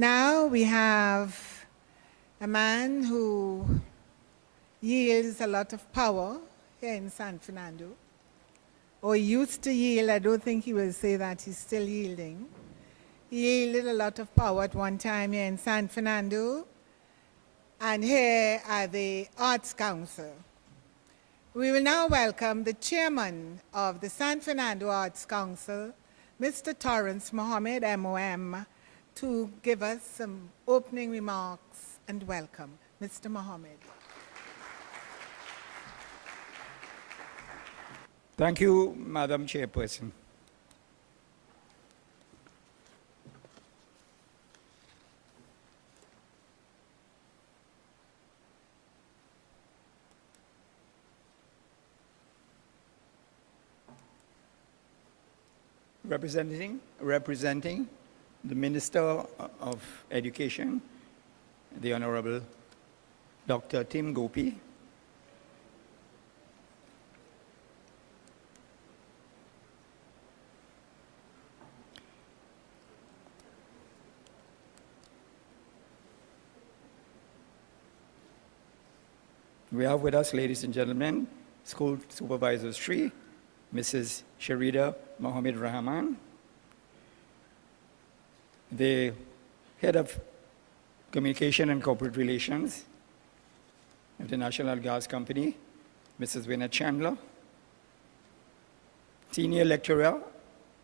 Now we have a man who yields a lot of power here in San Fernando, or used to yield. I don't think he will say that he's still yielding. He yielded a lot of power at one time here in San Fernando, and here at the Arts Council. We will now welcome the chairman of the San Fernando Arts Council, Mr. Torrance Mohammed, MOM, to give us some opening remarks and welcome. Mr. Mohammed. Thank you, Madam Chairperson. Representing the Minister of Education, the Honorable Dr. Tim Gopi, we have with us, ladies and gentlemen, School Supervisor 3, Mrs. Sharida Mohammed Rahman, the Head of Communication and Corporate Relations of the National Gas Company, Mrs. Winner Chandler, Senior Lecturer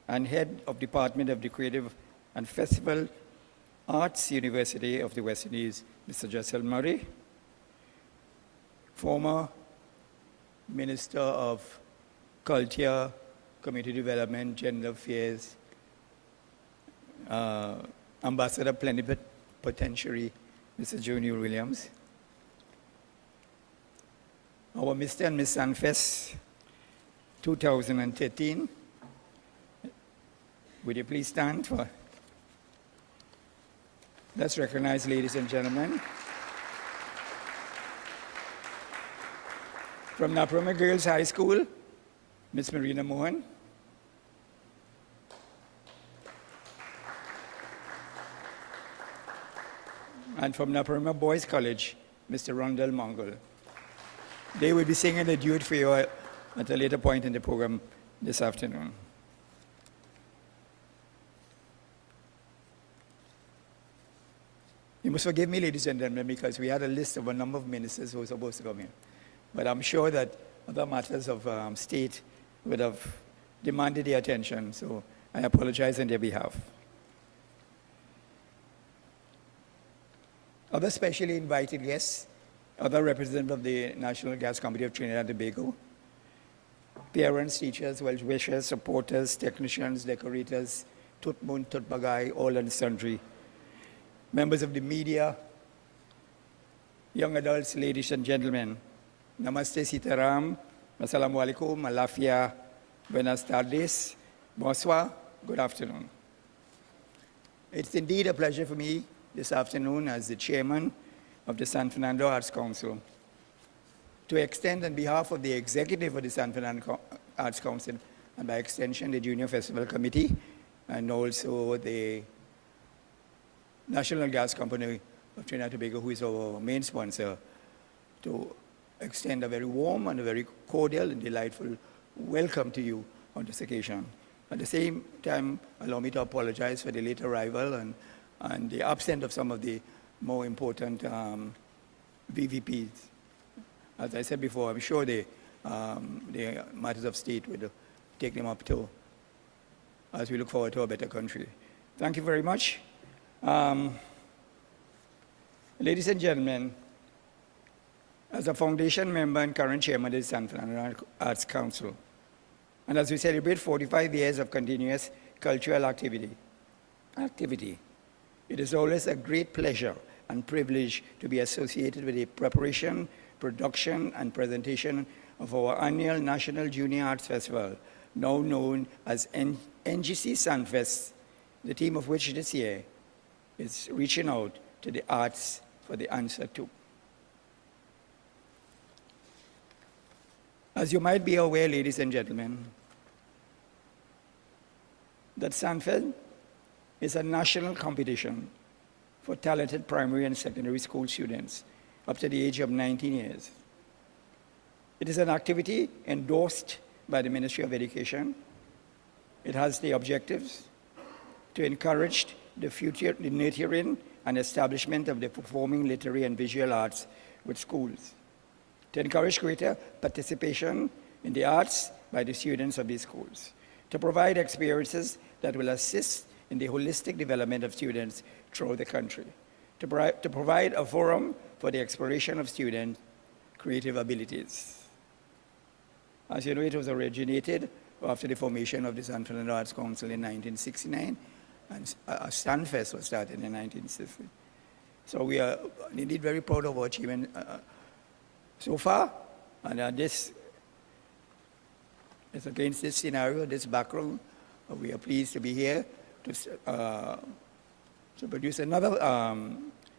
and Head of Department of the Creative and Festival Arts University of the West Indies, Mr. Jessel Murray, former Minister of Culture, Community Development, Gender Affairs, Ambassador Plenipotentiary, Mr. Junior Williams. Our Mr. and Miss SANFEST 2013. Would you please stand for? Let's recognize, ladies and gentlemen. From Naparima Girls High School, Miss Marina Mohan. And from Naparima Boys College, Mr. Rondell Mungle. They will be singing a duet for you at a later point in the program this afternoon. You must forgive me, ladies and gentlemen, because we had a list of a number of ministers who were supposed to come in. But I'm sure that other matters of state would have demanded their attention, so I apologize on their behalf. Other specially invited guests, other representatives of the National Gas Company of Trinidad and Tobago, parents, teachers, well-wishers, supporters, technicians, decorators, tutmun, tutbagay, all and sundry, members of the media, young adults, ladies and gentlemen, Namaste Sitaram, Assalamu alaikum, Malafia, Buenas tardes, Bonsoir, good afternoon. It's indeed a pleasure for me this afternoon as the chairman of the San Fernando Arts Council to extend on behalf of the executive of the San Fernando Arts Council and by extension the Junior Festival Committee and also the National Gas Company of Trinidad and Tobago, who is our main sponsor, to extend a very warm and a very cordial and delightful welcome to you on this occasion. At the same time, allow me to apologize for the late arrival and the absence of some of the more important VVPs. As I said before, I'm sure the matters of state would take them up to as we look forward to a better country. Thank you very much. Ladies and gentlemen, as a foundation member and current chairman of the San Fernando Arts Council, and as we celebrate 45 years of continuous cultural activity, it is always a great pleasure and privilege to be associated with the preparation, production, and presentation of our annual National Junior Arts Festival, now known as NGC SANFEST, the theme of which this year is reaching out to the arts for the answer to. As you might be aware, ladies and gentlemen, that SANFEST is a national competition for talented primary and secondary school students up to the age of 19 years. It is an activity endorsed by the Ministry of Education. It has the objectives to encourage the nurturing and establishment of the performing, literary, and visual arts with schools, to encourage greater participation in the arts by the students of these schools, to provide experiences that will assist in the holistic development of students throughout the country, to provide a forum for the exploration of student creative abilities. As you know, it was originated after the formation of the San Fernando Arts Council in 1969, and SANFEST was started in 1960. So we are indeed very proud of our achievement so far, and this is against this scenario, this background. We are pleased to be here to produce another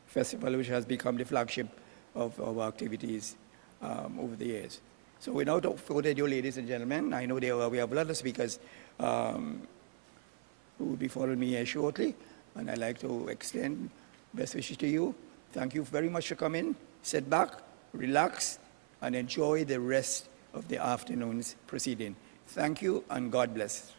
festival which has become the flagship of our activities over the years. So without further ado, ladies and gentlemen, I know we have a lot of speakers who will be following me here shortly, and I'd like to extend best wishes to you. Thank you very much for coming. Sit back, relax, and enjoy the rest of the afternoon's proceeding. Thank you, and God bless.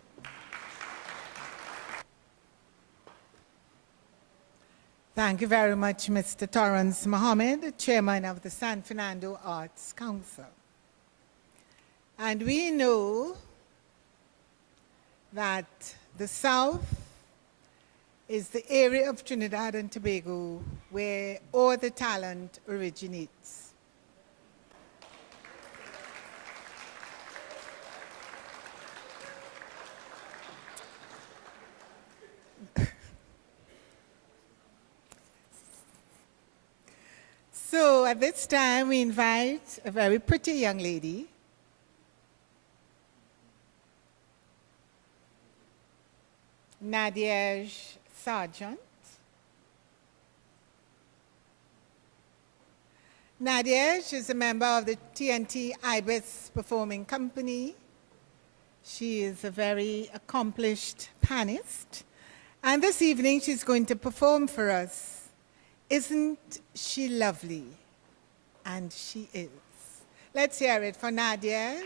Thank you very much, Mr. Torrance Mohammed, Chairman of the San Fernando Arts Council. And we know that the South is the area of Trinidad and Tobago where all the talent originates. So at this time, we invite a very pretty young lady, Nadia Sargent. Nadia is a member of the TNT Ibis Performing Company. She is a very accomplished pianist. And this evening, she's going to perform for us. Isn't she lovely? And she is. Let's hear it for Nadia.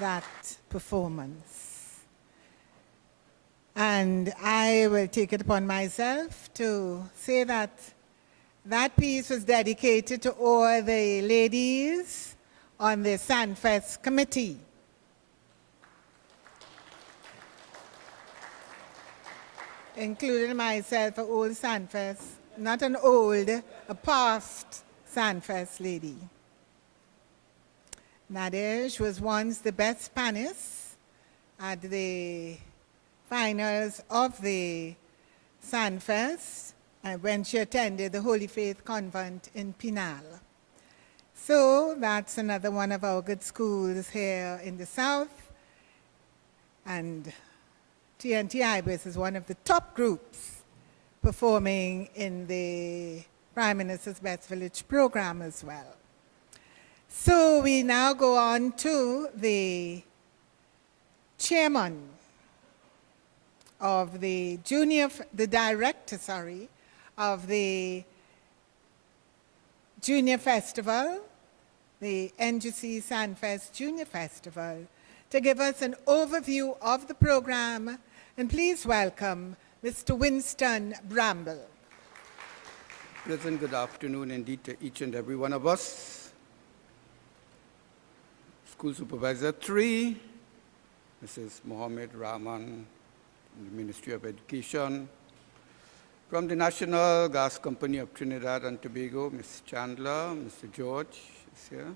that performance. And I will take it upon myself to say that that piece was dedicated to all the ladies on the SANFEST committee. Including myself, an old SANFEST, not an old, a past SANFEST lady. Nadia, she was once the best panelist at the finals of the SANFEST when she attended the Holy Faith Convent in Pinal. So that's another one of our good schools here in the South. And TNT Ibis is one of the top groups performing in the Prime Minister's Best Village program as well. So we now go on to the chairman of the director of the Junior Festival, the NGC SANFEST Junior Festival, to give us an overview of the program. And please welcome Mr. Winston Bramble. Pleasant good afternoon indeed to each and every one of us. School Supervisor 3, Mrs. Mohammed Rahman, from the Ministry of Education. From the National Gas Company of Trinidad and Tobago, Ms. Chandler, Mr. George is here.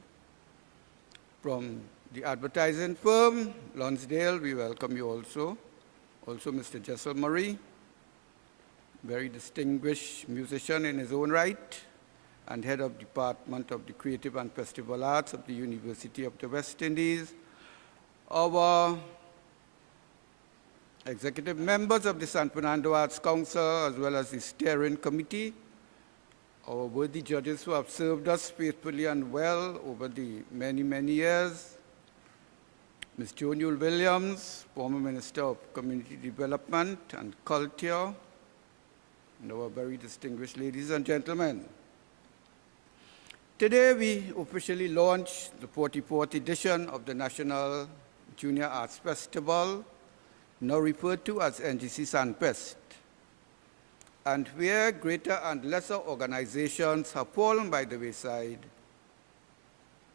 From the advertising firm, Lonsdale, we welcome you also. Also, Mr. Jessel Murray, very distinguished musician in his own right, and head of Department of the Creative and Festival Arts of the University of the West Indies. Our executive members of the San Fernando Arts Council, as well as the steering committee, our worthy judges who have served us faithfully and well over the many, many years, Ms. Jo Newell Williams, former Minister of Community Development and Culture, and our very distinguished ladies and gentlemen. Today we officially launch the 44th edition of the National Junior Arts Festival, now referred to as NGC SANFEST, and where greater and lesser organizations have fallen by the wayside,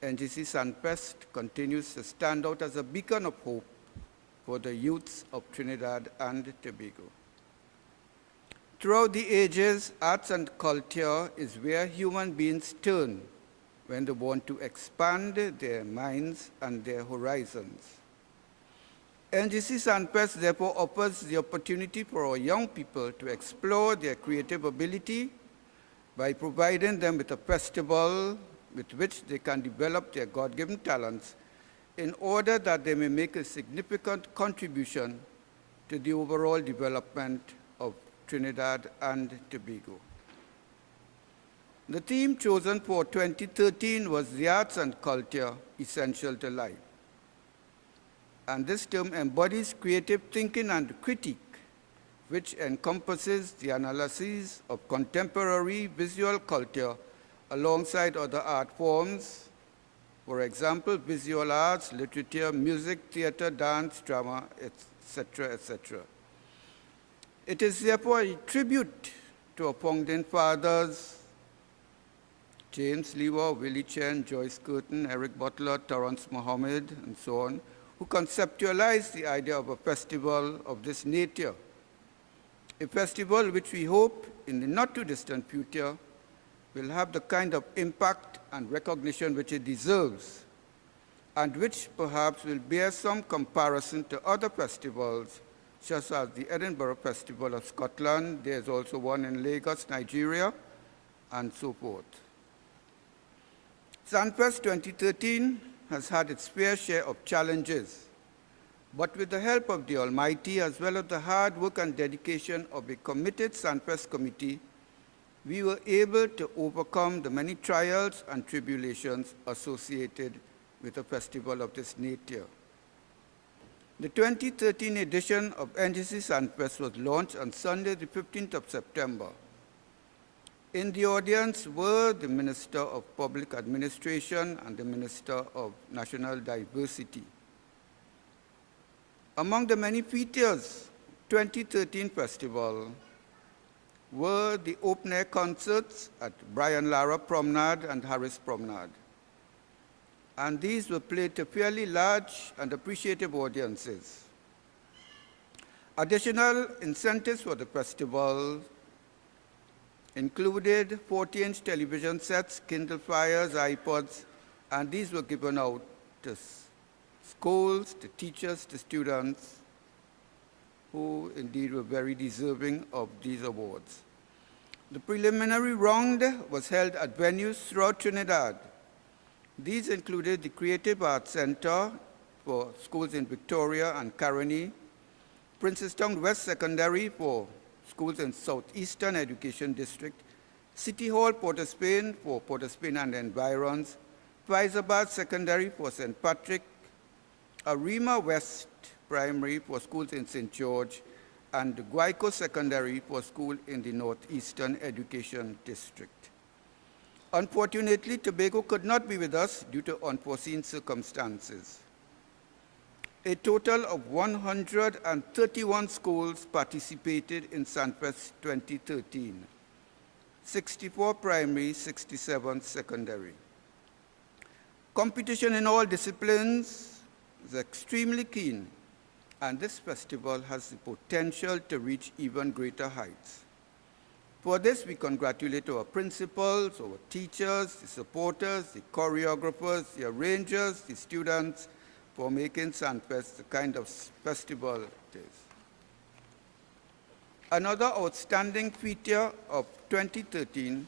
NGC SANFEST continues to stand out as a beacon of hope for the youths of Trinidad and Tobago. Throughout the ages, arts and culture is where human beings turn when they want to expand their minds and their horizons. NGC SANFEST therefore offers the opportunity for our young people to explore their creative ability by providing them with a festival with which they can develop their God-given talents in order that they may make a significant contribution to the overall development of Trinidad and Tobago. The theme chosen for 2013 was the arts and culture essential to life. And this term embodies creative thinking and critique, which encompasses the analysis of contemporary visual culture alongside other art forms, for example, visual arts, literature, music, theater, dance, drama, etc., etc. It is therefore a tribute to our founding fathers, James Lever, Willie Chen, Joyce Curtin, Eric Butler, Terence Mohammed, and so on, who conceptualized the idea of a festival of this nature. A festival which we hope in the not-too-distant future will have the kind of impact and recognition which it deserves, and which perhaps will bear some comparison to other festivals, such as the Edinburgh Festival of Scotland. There's also one in Lagos, Nigeria, and so forth. SANFEST 2013 has had its fair share of challenges, but with the help of the Almighty, as well as the hard work and dedication of a committed SANFEST committee, we were able to overcome the many trials and tribulations associated with a festival of this nature. The 2013 edition of NGC SANFEST was launched on Sunday, the 15th of September. In the audience were the Minister of Public Administration and the Minister of National Diversity. Among the many features 2013 festival were the open-air concerts at Brian Lara Promenade and Harris Promenade. And these were played to fairly large and appreciative audiences. Additional incentives for the festival included 40-inch television sets, Kindle Fires, iPods, and these were given out to schools, to teachers, to students, who indeed were very deserving of these awards. The preliminary round was held at venues throughout Trinidad. These included the Creative Arts Center for schools in Victoria and Caroni, Princestown West Secondary for schools in Southeastern Education District, City Hall, Port of Spain for Port of Spain and environs, Faizabad Secondary for St. Patrick, Arima West Primary for schools in St. George, and Guayco Secondary for school in the Northeastern Education District. Unfortunately, Tobago could not be with us due to unforeseen circumstances. A total of 131 schools participated in SANFEST 2013, 64 primary, 67 secondary. Competition in all disciplines is extremely keen, and this festival has the potential to reach even greater heights. For this, we congratulate our principals, our teachers, the supporters, the choreographers, the arrangers, the students, for making SANFEST the kind of festival it is. Another outstanding feature of 2013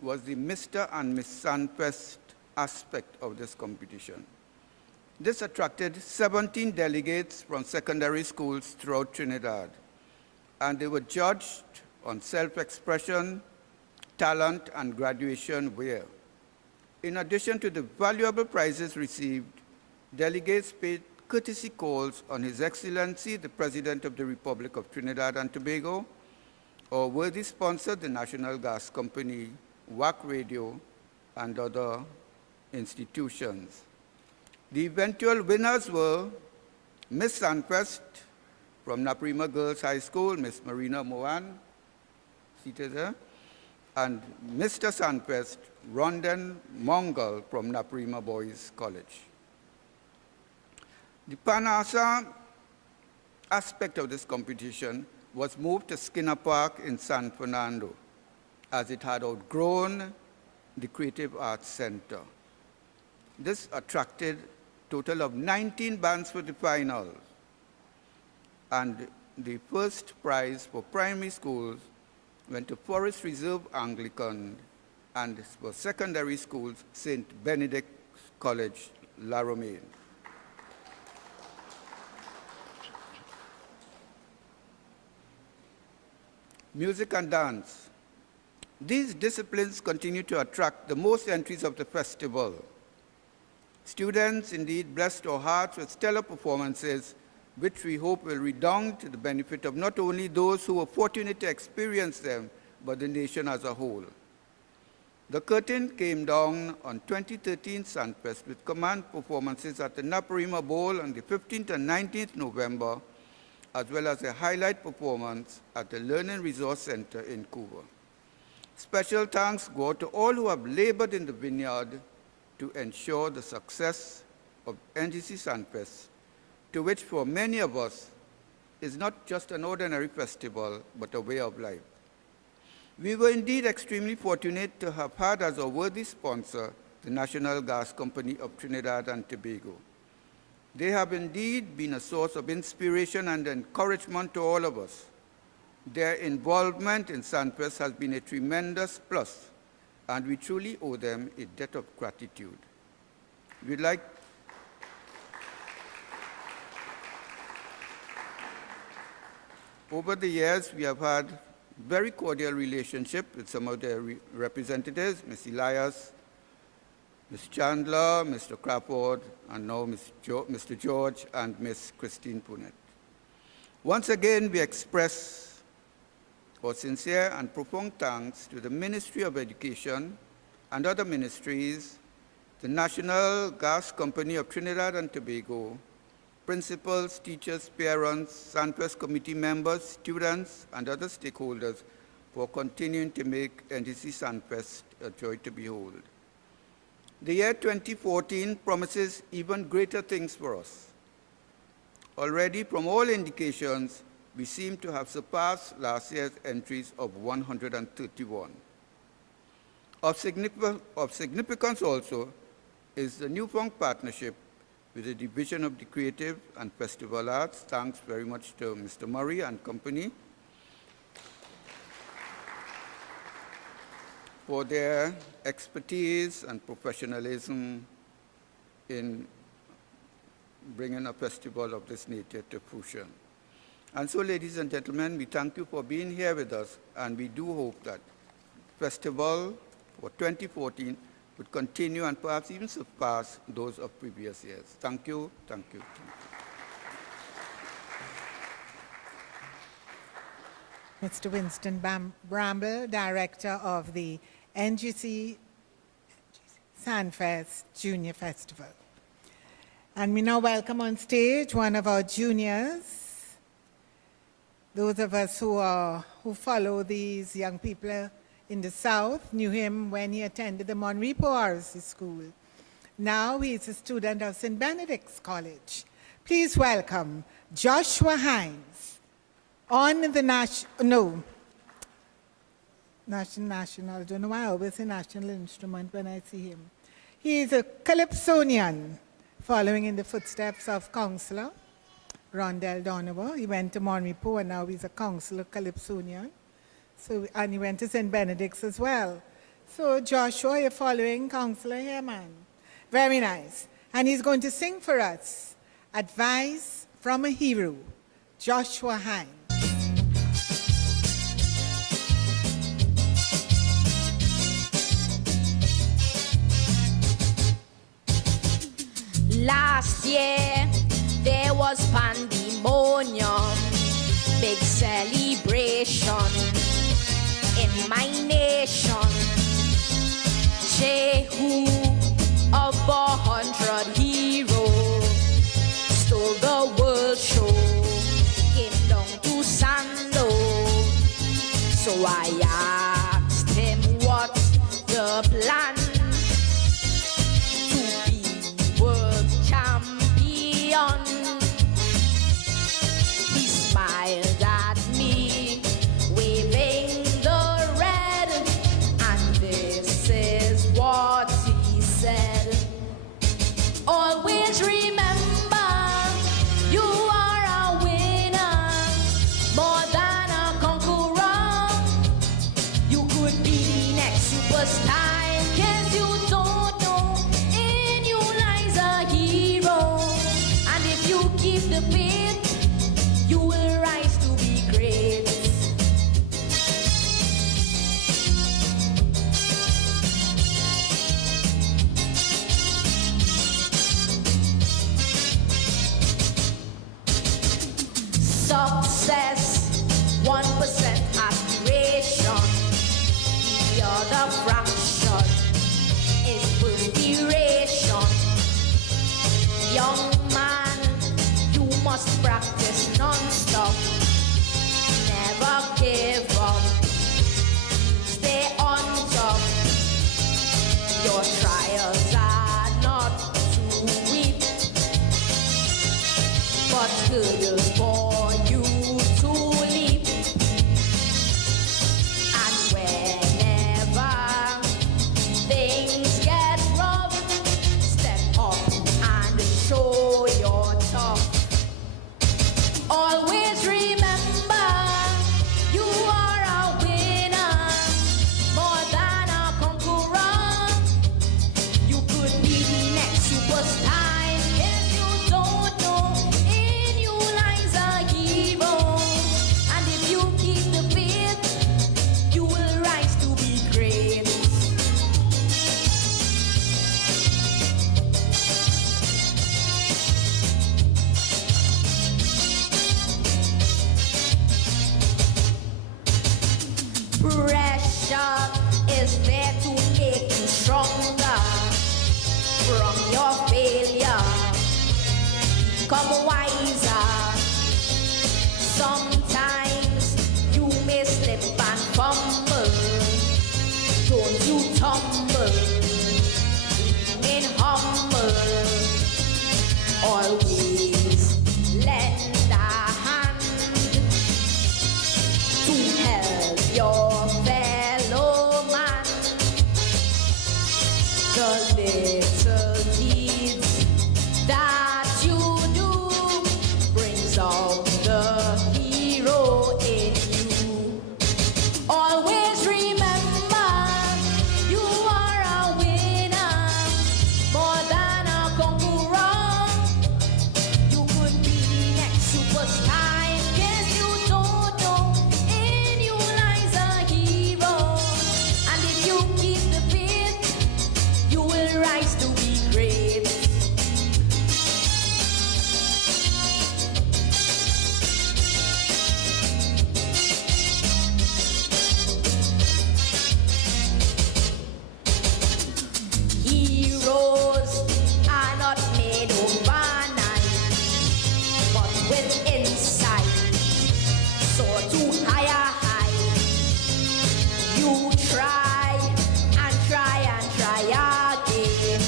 was the Mr. and Miss SANFEST aspect of this competition. This attracted 17 delegates from secondary schools throughout Trinidad, and they were judged on self-expression, talent, and graduation wear. In addition to the valuable prizes received, delegates paid courtesy calls on His Excellency, the President of the Republic of Trinidad and Tobago, our worthy sponsor, the National Gas Company, WAC Radio, and other institutions. The eventual winners were Miss SANFEST from Naprima Girls High School, Miss Marina Mohan, seated there, and Mr. SANFEST, Rondell Mungle from Naprima Boys College. The Panasa aspect of this competition was moved to Skinner Park in San Fernando, as it had outgrown the Creative Arts Center. This attracted a total of 19 bands for the final, and the first prize for primary schools went to Forest Reserve Anglican, and for secondary schools, St. Benedict College, La Romaine. Music and dance. These disciplines continue to attract the most entries of the festival. Students indeed blessed our hearts with stellar performances, which we hope will redound to the benefit of not only those who were fortunate to experience them, but the nation as a whole. The curtain came down on 2013 SANFEST with command performances at the Naprima Bowl on the 15th and 19th November, as well as a highlight performance at the Learning Resource Center in Cuba. Special thanks go out to all who have labored in the vineyard to ensure the success of NGC SANFEST, to which for many of us is not just an ordinary festival, but a way of life. We were indeed extremely fortunate to have had as a worthy sponsor the National Gas Company of Trinidad and Tobago. They have indeed been a source of inspiration and encouragement to all of us. Their involvement in SANFEST has been a tremendous plus, and we truly owe them a debt of gratitude. We'd like over the years, we have had very cordial relationship with some of their representatives, Ms. Elias, Ms. Chandler, Mr. Crawford, and now Mr. George and Ms. Christine Punet. Once again, we express our sincere and profound thanks to the Ministry of Education and other ministries, the National Gas Company of Trinidad and Tobago, principals, teachers, parents, SANFEST committee members, students, and other stakeholders for continuing to make NGC SANFEST a joy to behold. The year 2014 promises even greater things for us. Already, from all indications, we seem to have surpassed last year's entries of 131. Of significance also is the newfound partnership with the Division of the Creative and Festival Arts. Thanks very much to Mr. Murray and company for their expertise and professionalism in bringing a festival of this nature to fruition. And so, ladies and gentlemen, we thank you for being here with us, and we do hope that the festival for 2014 would continue and perhaps even surpass those of previous years. Thank you, thank you, thank you. Mr. Winston Bramble, Director of the NGC SANFEST Junior Festival. And we now welcome on stage one of our juniors. Those of us who follow these young people in the South knew him when he attended the Monrepo RC School. Now he's a student of St. Benedict's College. Please welcome Joshua Hinds on the national, I don't know why I always say national instrument when I see him. He is a calypsonian, following in the footsteps of Councillor Rondell Donovan. He went to Monrepo and now he's a Councillor calypsonian. So, and he went to St. Benedict's as well. So Joshua, you're following Councillor here, man. Very nice. And he's going to sing for us, Advice from a Hero, Joshua Hinds. Last year, there was pandemonium, big celebration in my nation. Jehu of 100 heroes stole the world show, came down to Sando. So I asked him what's the plan to be world champion. He smiled at me, waving the red, and this is what he said. Always remember, you are a winner, more than a conqueror. You could be the next superstar, 'cause you don't know in you lies a hero. And if you keep the faith, you will rise to be great. Success, 1% aspiration, the other fraction is perspiration. Young man, you must practice non-stop, never give up, stay on top. Your trials are not to weep, but good for you to leap. And whenever things get rough, step up and show your tough. Always remember, you are a winner, more than a conqueror. You could be the next superstar, 'cause you don't know in you lies become wiser. Sometimes you may slip and fumble. Don't you tumble, remain humble. Always lend a hand to help your fellow man. The little deeds that you do brings out the hero in you. Always remember, you are a winner, more than a conqueror. You could be the next superstar. In case you don't know, in you lies a hero. And if you keep the faith, you will rise to be great. Heroes are not made overnight, but with insight, soar to higher heights. You try and try and try again,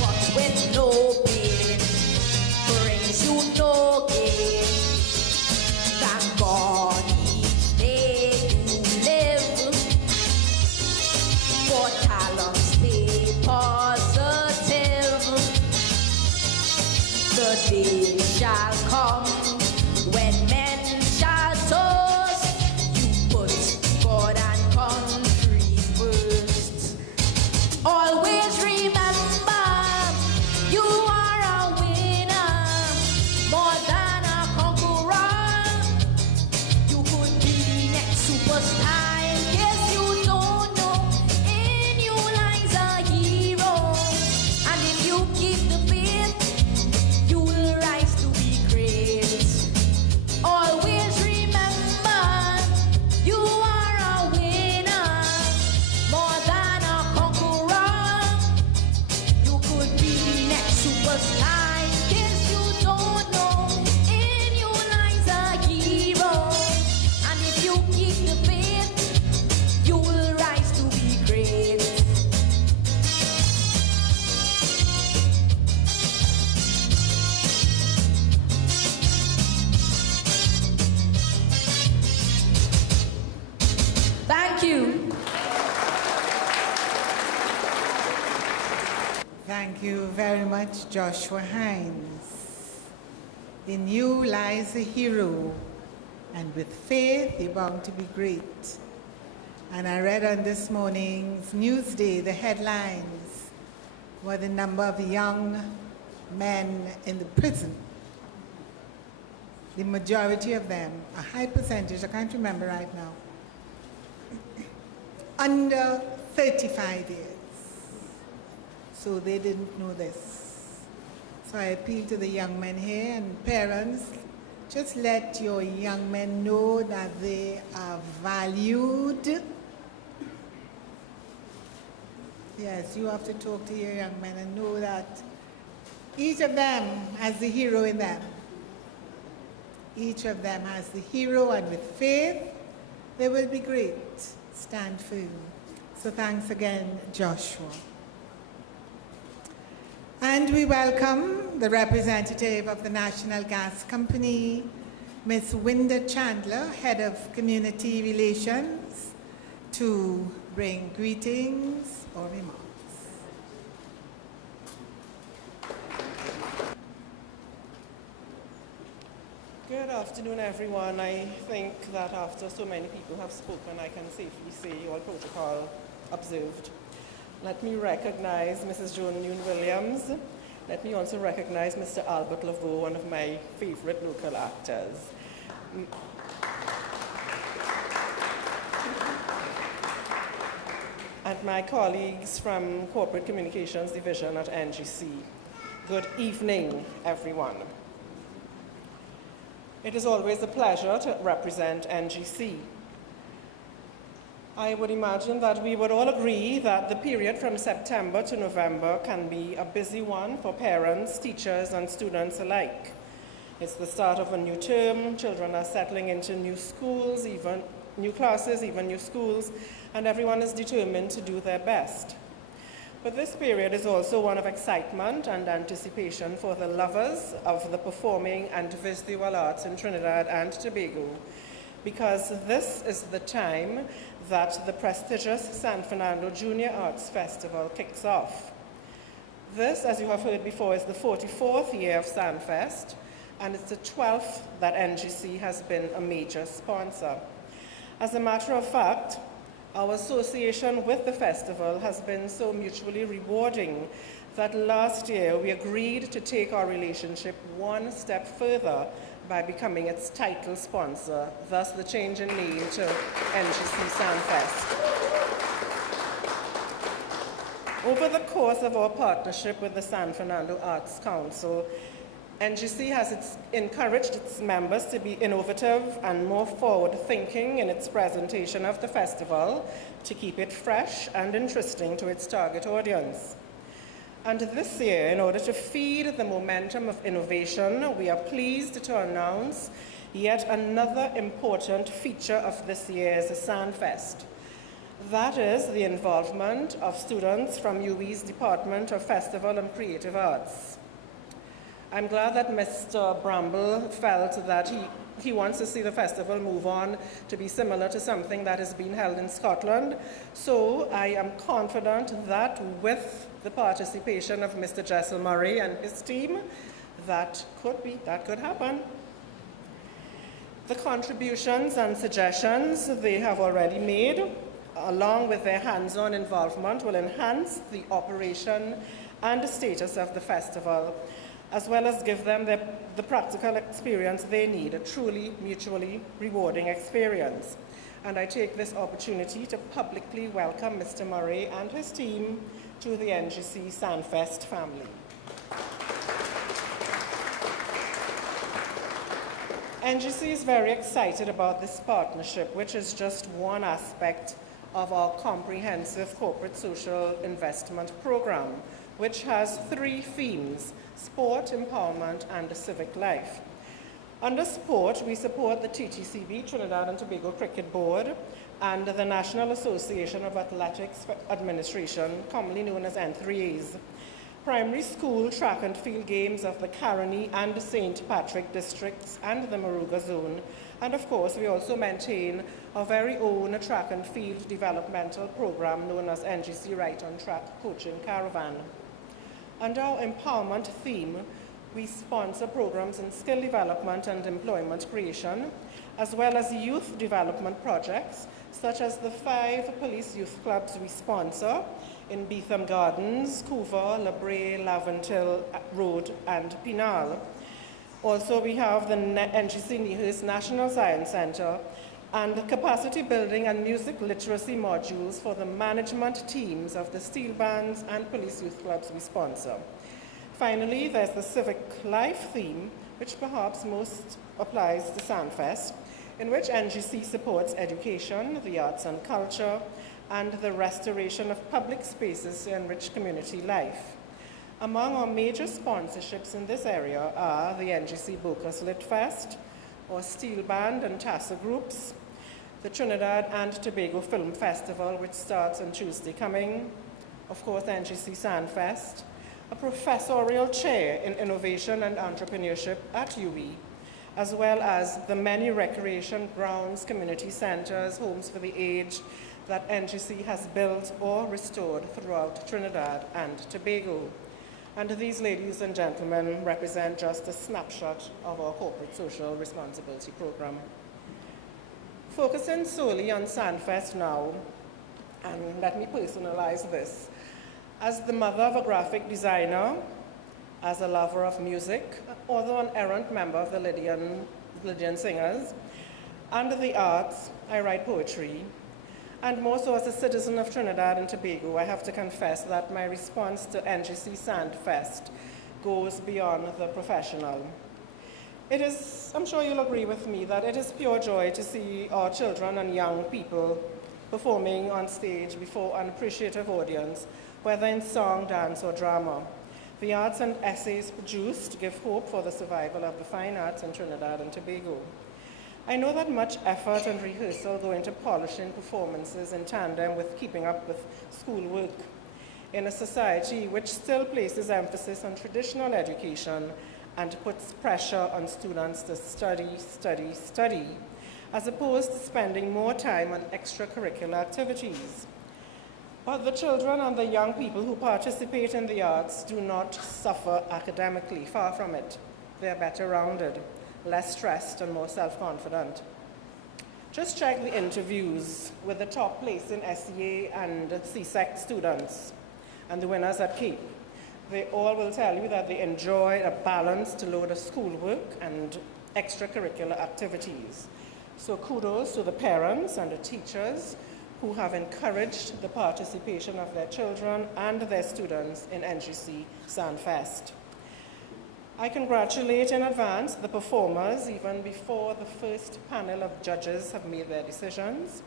but with no pain brings you no gain. Thank God each day you live, for talent stay positive. The day shall come when men shall toast. You put God and country first. Always remember, you are a winner, more than a conqueror. You could be the next superstar. In case you don't know, in you lies a hero. And if you keep the faith, you will rise to be great. Always remember, you are a winner, more than a conqueror. You could be the next superstar. In case you don't know, in you lies a hero. And if you keep the faith, you will rise to be great. Thank you. Thank you very much, Joshua Hinds. In you lies a hero, and with faith you're bound to be great. And I read on this morning's Newsday, the headlines were the number of young men in the prison. The majority of them, a high percentage, I can't remember right now, under 35 years. So they didn't know this. So I appeal to the young men here and parents, just let your young men know that they are valued. Yes, you have to talk to your young men and know that each of them has the hero in them. Each of them has the hero, and with faith, they will be great. Stand firm. So thanks again, Joshua. And we welcome the representative of the National Gas Company, Ms. Winda Chandler, Head of Community Relations, to bring greetings or remarks. Good afternoon, everyone. I think that after so many people have spoken, I can safely say all protocol observed. Let me recognize Mrs. Joan Newne-Williams. Let me also recognize Mr. Albert Laveau, one of my favorite local actors. And my colleagues from Corporate Communications Division at NGC. Good evening, everyone. It is always a pleasure to represent NGC. I would imagine that we would all agree that the period from September to November can be a busy one for parents, teachers, and students alike. It's the start of a new term, children are settling into new schools, even new classes, even new schools, and everyone is determined to do their best. But this period is also one of excitement and anticipation for the lovers of the performing and visual arts in Trinidad and Tobago, because this is the time that the prestigious San Fernando Junior Arts Festival kicks off. This, as you have heard before, is the 44th year of SANFEST, and it's the 12th that NGC has been a major sponsor. As a matter of fact, our association with the festival has been so mutually rewarding that last year we agreed to take our relationship one step further by becoming its title sponsor, thus the change in name to NGC SANFEST. Over the course of our partnership with the San Fernando Arts Council, NGC has encouraged its members to be innovative and more forward-thinking in its presentation of the festival to keep it fresh and interesting to its target audience. And this year, in order to feed the momentum of innovation, we are pleased to announce yet another important feature of this year's SANFEST. That is the involvement of students from UWI's Department of Festival and Creative Arts. I'm glad that Mr. Bramble felt that he wants to see the festival move on to be similar to something that is being held in Scotland. So I am confident that with the participation of Mr. Jessel Murray and his team, that could happen. The contributions and suggestions they have already made, along with their hands-on involvement, will enhance the operation and the status of the festival, as well as give them the practical experience they need, a truly mutually rewarding experience. And I take this opportunity to publicly welcome Mr. Murray and his team to the NGC SANFEST family. NGC is very excited about this partnership, which is just one aspect of our comprehensive corporate social investment program, which has 3 themes: sport, empowerment, and civic life. Under sport, we support the TTCB, Trinidad and Tobago Cricket Board, and the National Association of Athletics Administration, commonly known as N3As. Primary school track and field games of the Caroni and the St. Patrick districts and the Moruga zone. And of course, we also maintain our very own track and field developmental program known as NGC Right on Track Coaching Caravan. Under our empowerment theme, we sponsor programs in skill development and employment creation, as well as youth development projects, such as the 5 police youth clubs we sponsor in Beetham Gardens, Couva, Labray, Laventille Road, and Pinal. Also, we have the NGC Nihis National Science Center and the capacity building and music literacy modules for the management teams of the steel bands and police youth clubs we sponsor. Finally, there's the civic life theme, which perhaps most applies to SANFEST, in which NGC supports education, the arts and culture, and the restoration of public spaces to enrich community life. Among our major sponsorships in this area are the NGC Bocas Lit Fest, or Steel Band and Tassa Groups, the Trinidad and Tobago Film Festival, which starts on Tuesday coming, of course NGC SANFEST, a professorial chair in innovation and entrepreneurship at UWI, as well as the many recreation grounds, community centers, homes for the aged that NGC has built or restored throughout Trinidad and Tobago. And these, ladies and gentlemen, represent just a snapshot of our corporate social responsibility program. Focusing solely on SANFEST now, and let me personalize this. As the mother of a graphic designer, as a lover of music, although an errant member of the Lydian Singers, and the arts, I write poetry. And more so as a citizen of Trinidad and Tobago, I have to confess that my response to NGC SANFEST goes beyond the professional. It is, I'm sure you'll agree with me, that it is pure joy to see our children and young people performing on stage before an appreciative audience, whether in song, dance, or drama. The arts and essays produced give hope for the survival of the fine arts in Trinidad and Tobago. I know that much effort and rehearsal go into polishing performances in tandem with keeping up with schoolwork. In a society which still places emphasis on traditional education and puts pressure on students to study, study, study, as opposed to spending more time on extracurricular activities. But the children and the young people who participate in the arts do not suffer academically, far from it. They are better rounded, less stressed, and more self-confident. Just check the interviews with the top place in SEA and CSEC students and the winners at Cape. They all will tell you that they enjoy a balanced load of schoolwork and extracurricular activities. So kudos to the parents and the teachers who have encouraged the participation of their children and their students in NGC SANFEST. I congratulate in advance the performers even before the first panel of judges have made their decisions.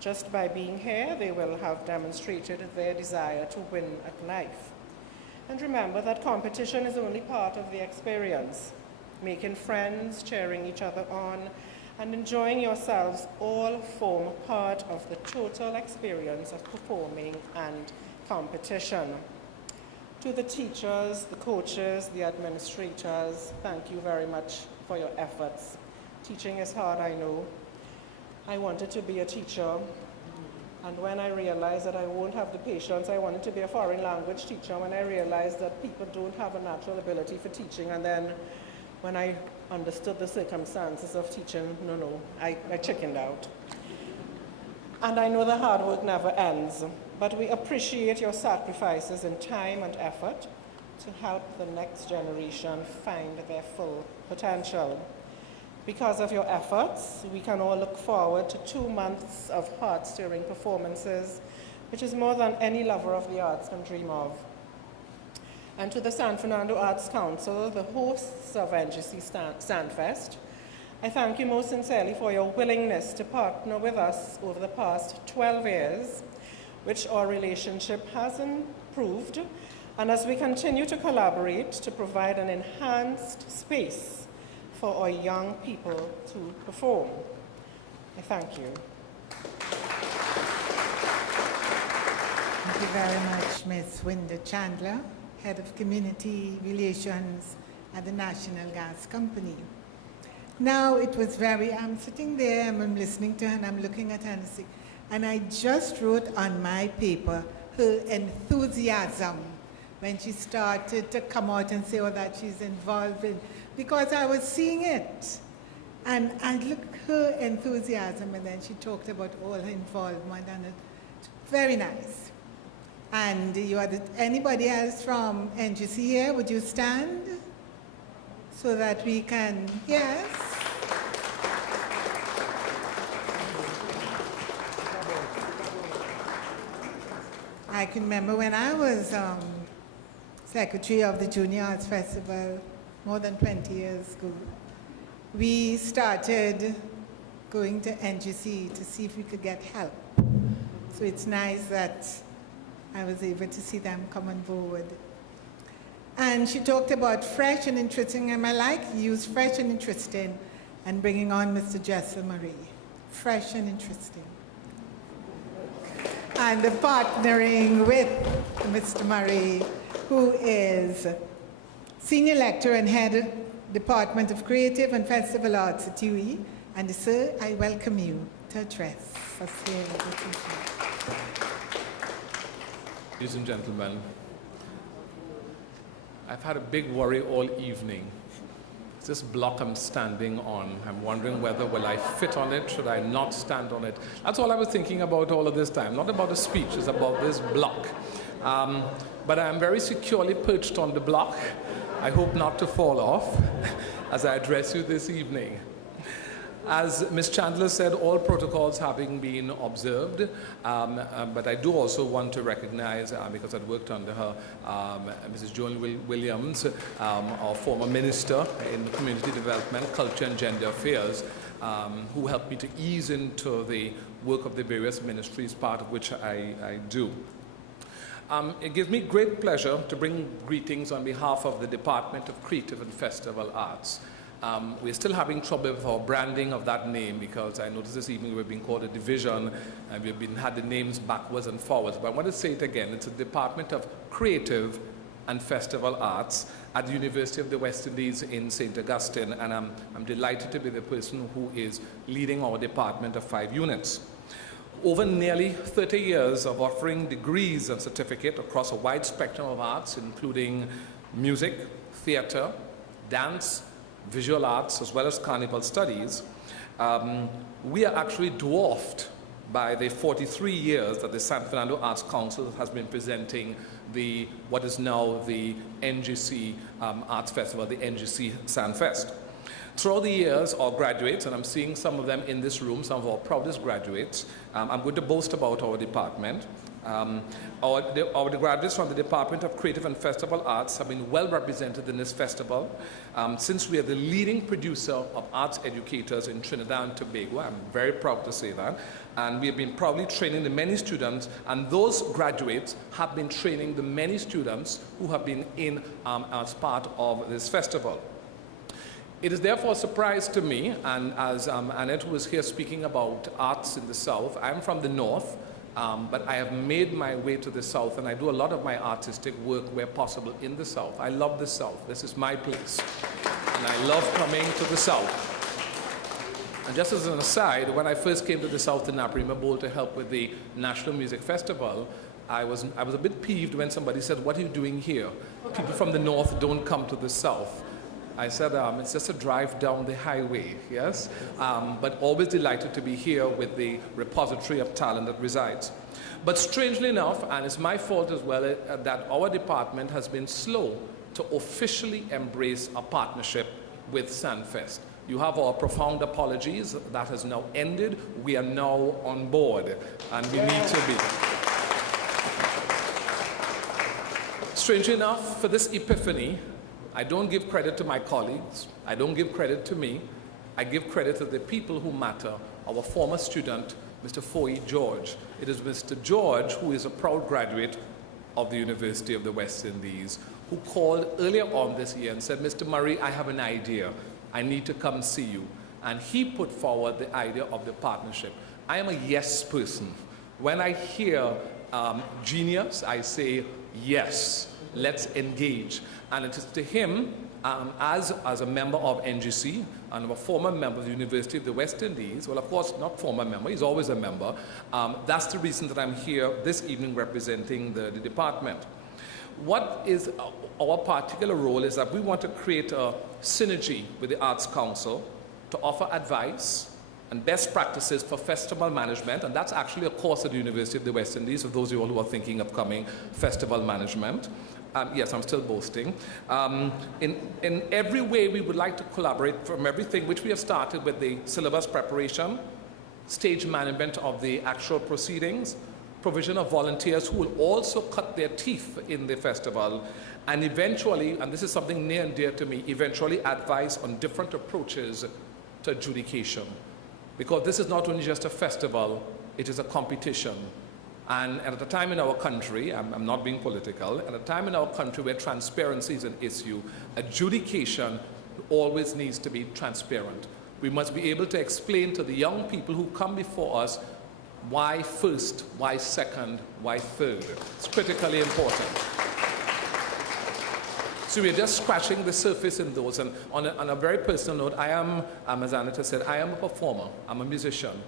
Just by being here, they will have demonstrated their desire to win at life. And remember that competition is only part of the experience. Making friends, cheering each other on, and enjoying yourselves all form part of the total experience of performing and competition. To the teachers, the coaches, the administrators, thank you very much for your efforts. Teaching is hard, I know. I wanted to be a teacher, and when I realized that I won't have the patience, I wanted to be a foreign language teacher. When I realized that people don't have a natural ability for teaching, and then when I understood the circumstances of teaching, I chickened out. And I know the hard work never ends, but we appreciate your sacrifices in time and effort to help the next generation find their full potential. Because of your efforts, we can all look forward to 2 months of heart-stirring performances, which is more than any lover of the arts can dream of. And to the San Fernando Arts Council, the hosts of NGC SANFEST, I thank you most sincerely for your willingness to partner with us over the past 12 years, which our relationship has improved, and as we continue to collaborate to provide an enhanced space for our young people to perform. I thank you. Thank you very much, Ms. Winda Chandler, Head of Community Relations at the National Gas Company. Now, it was I'm sitting there and I'm listening to her and I'm looking at her and I just wrote on my paper her enthusiasm when she started to come out and say that she's involved in, because I was seeing it. And I looked at her enthusiasm, and then she talked about all her involvement, and it's very nice. And anybody else from NGC here, would you stand so that we can, yes? I can remember when I was secretary of the Junior Arts Festival more than 20 years ago, we started going to NGC to see if we could get help. So it's nice that I was able to see them come on board. And she talked about fresh and interesting, and I like use fresh and interesting and bringing on Mr. Jessel Marie. Fresh and interesting. And partnering with Mr. Murray, who is Senior Lecturer and Head of Department of Creative and Festival Arts at UE. And sir, I welcome you to address us here at the teaching. Ladies and gentlemen, I've had a big worry all evening. This block I'm standing on, I'm wondering whether will I fit on it, should I not stand on it? That's all I was thinking about all of this time. Not about the speech, it's about this block. But I'm very securely perched on the block. I hope not to fall off as I address you this evening. As Ms. Chandler said, all protocols having been observed, but I do also want to recognize, because I'd worked under her, Mrs. Joan Williams, our former Minister in Community Development, Culture and Gender Affairs, who helped me to ease into the work of the various ministries, part of which I do. It gives me great pleasure to bring greetings on behalf of the Department of Creative and Festival Arts. We're still having trouble with our branding of that name, because I noticed this evening we're being called a division and we've had the names backwards and forwards. But I want to say it again, it's a Department of Creative and Festival Arts at the University of the West Indies in St. Augustine, and I'm delighted to be the person who is leading our department of 5 units. Over nearly 30 years of offering degrees and certificates across a wide spectrum of arts, including music, theater, dance, visual arts, as well as carnival studies, we are actually dwarfed by the 43 years that the San Fernando Arts Council has been presenting what is now the NGC Arts Festival, the NGC SANFEST. Throughout the years, our graduates, and I'm seeing some of them in this room, some of our proudest graduates, I'm going to boast about our department. Our graduates from the Department of Creative and Festival Arts have been well represented in this festival. Since we are the leading producer of arts educators in Trinidad and Tobago, I'm very proud to say that, and we have been proudly training the many students, and those graduates have been training the many students who have been in as part of this festival. It is therefore a surprise to me, and as Annette was here speaking about arts in the South, I'm from the North, but I have made my way to the South, and I do a lot of my artistic work where possible in the South. I love the South. This is my place, and I love coming to the South. And just as an aside, when I first came to the South in Marina to help with the National Music Festival, I was a bit peeved when somebody said, "What are you doing here? People from the North don't come to the South." I said, it's just a drive down the highway, yes? But always delighted to be here with the repository of talent that resides. But strangely enough, and it's my fault as well, that our department has been slow to officially embrace a partnership with SANFEST. You have our profound apologies. That has now ended. We are now on board, and we need to be. Strangely enough, for this epiphany, I don't give credit to my colleagues. I don't give credit to me. I give credit to the people who matter. Our former student, Mr. Foy George. It is Mr. George, who is a proud graduate of the University of the West Indies, who called earlier on this year and said, "Mr. Murray, I have an idea. I need to come see you." And he put forward the idea of the partnership. I am a yes person. When I hear genius, I say, yes, let's engage. And it is to him, as a member of NGC and a former member of the University of the West Indies, well, of course, not former member, he's always a member, that's the reason that I'm here this evening representing the department. What is our particular role is that we want to create a synergy with the Arts Council to offer advice and best practices for festival management, and that's actually a course at the University of the West Indies, for those of you all who are thinking of coming, festival management. Yes, I'm still boasting. In every way, we would like to collaborate from everything which we have started with the syllabus preparation, stage management of the actual proceedings, provision of volunteers who will also cut their teeth in the festival, and eventually, and this is something near and dear to me, eventually advice on different approaches to adjudication. Because this is not only just a festival, it is a competition. And at a time in our country, I'm not being political, at a time in our country where transparency is an issue, adjudication always needs to be transparent. We must be able to explain to the young people who come before us why first, why second, why third. It's critically important. So we're just scratching the surface in those. And on a very personal note, I am, as Anita said, I am a performer, I'm a musician.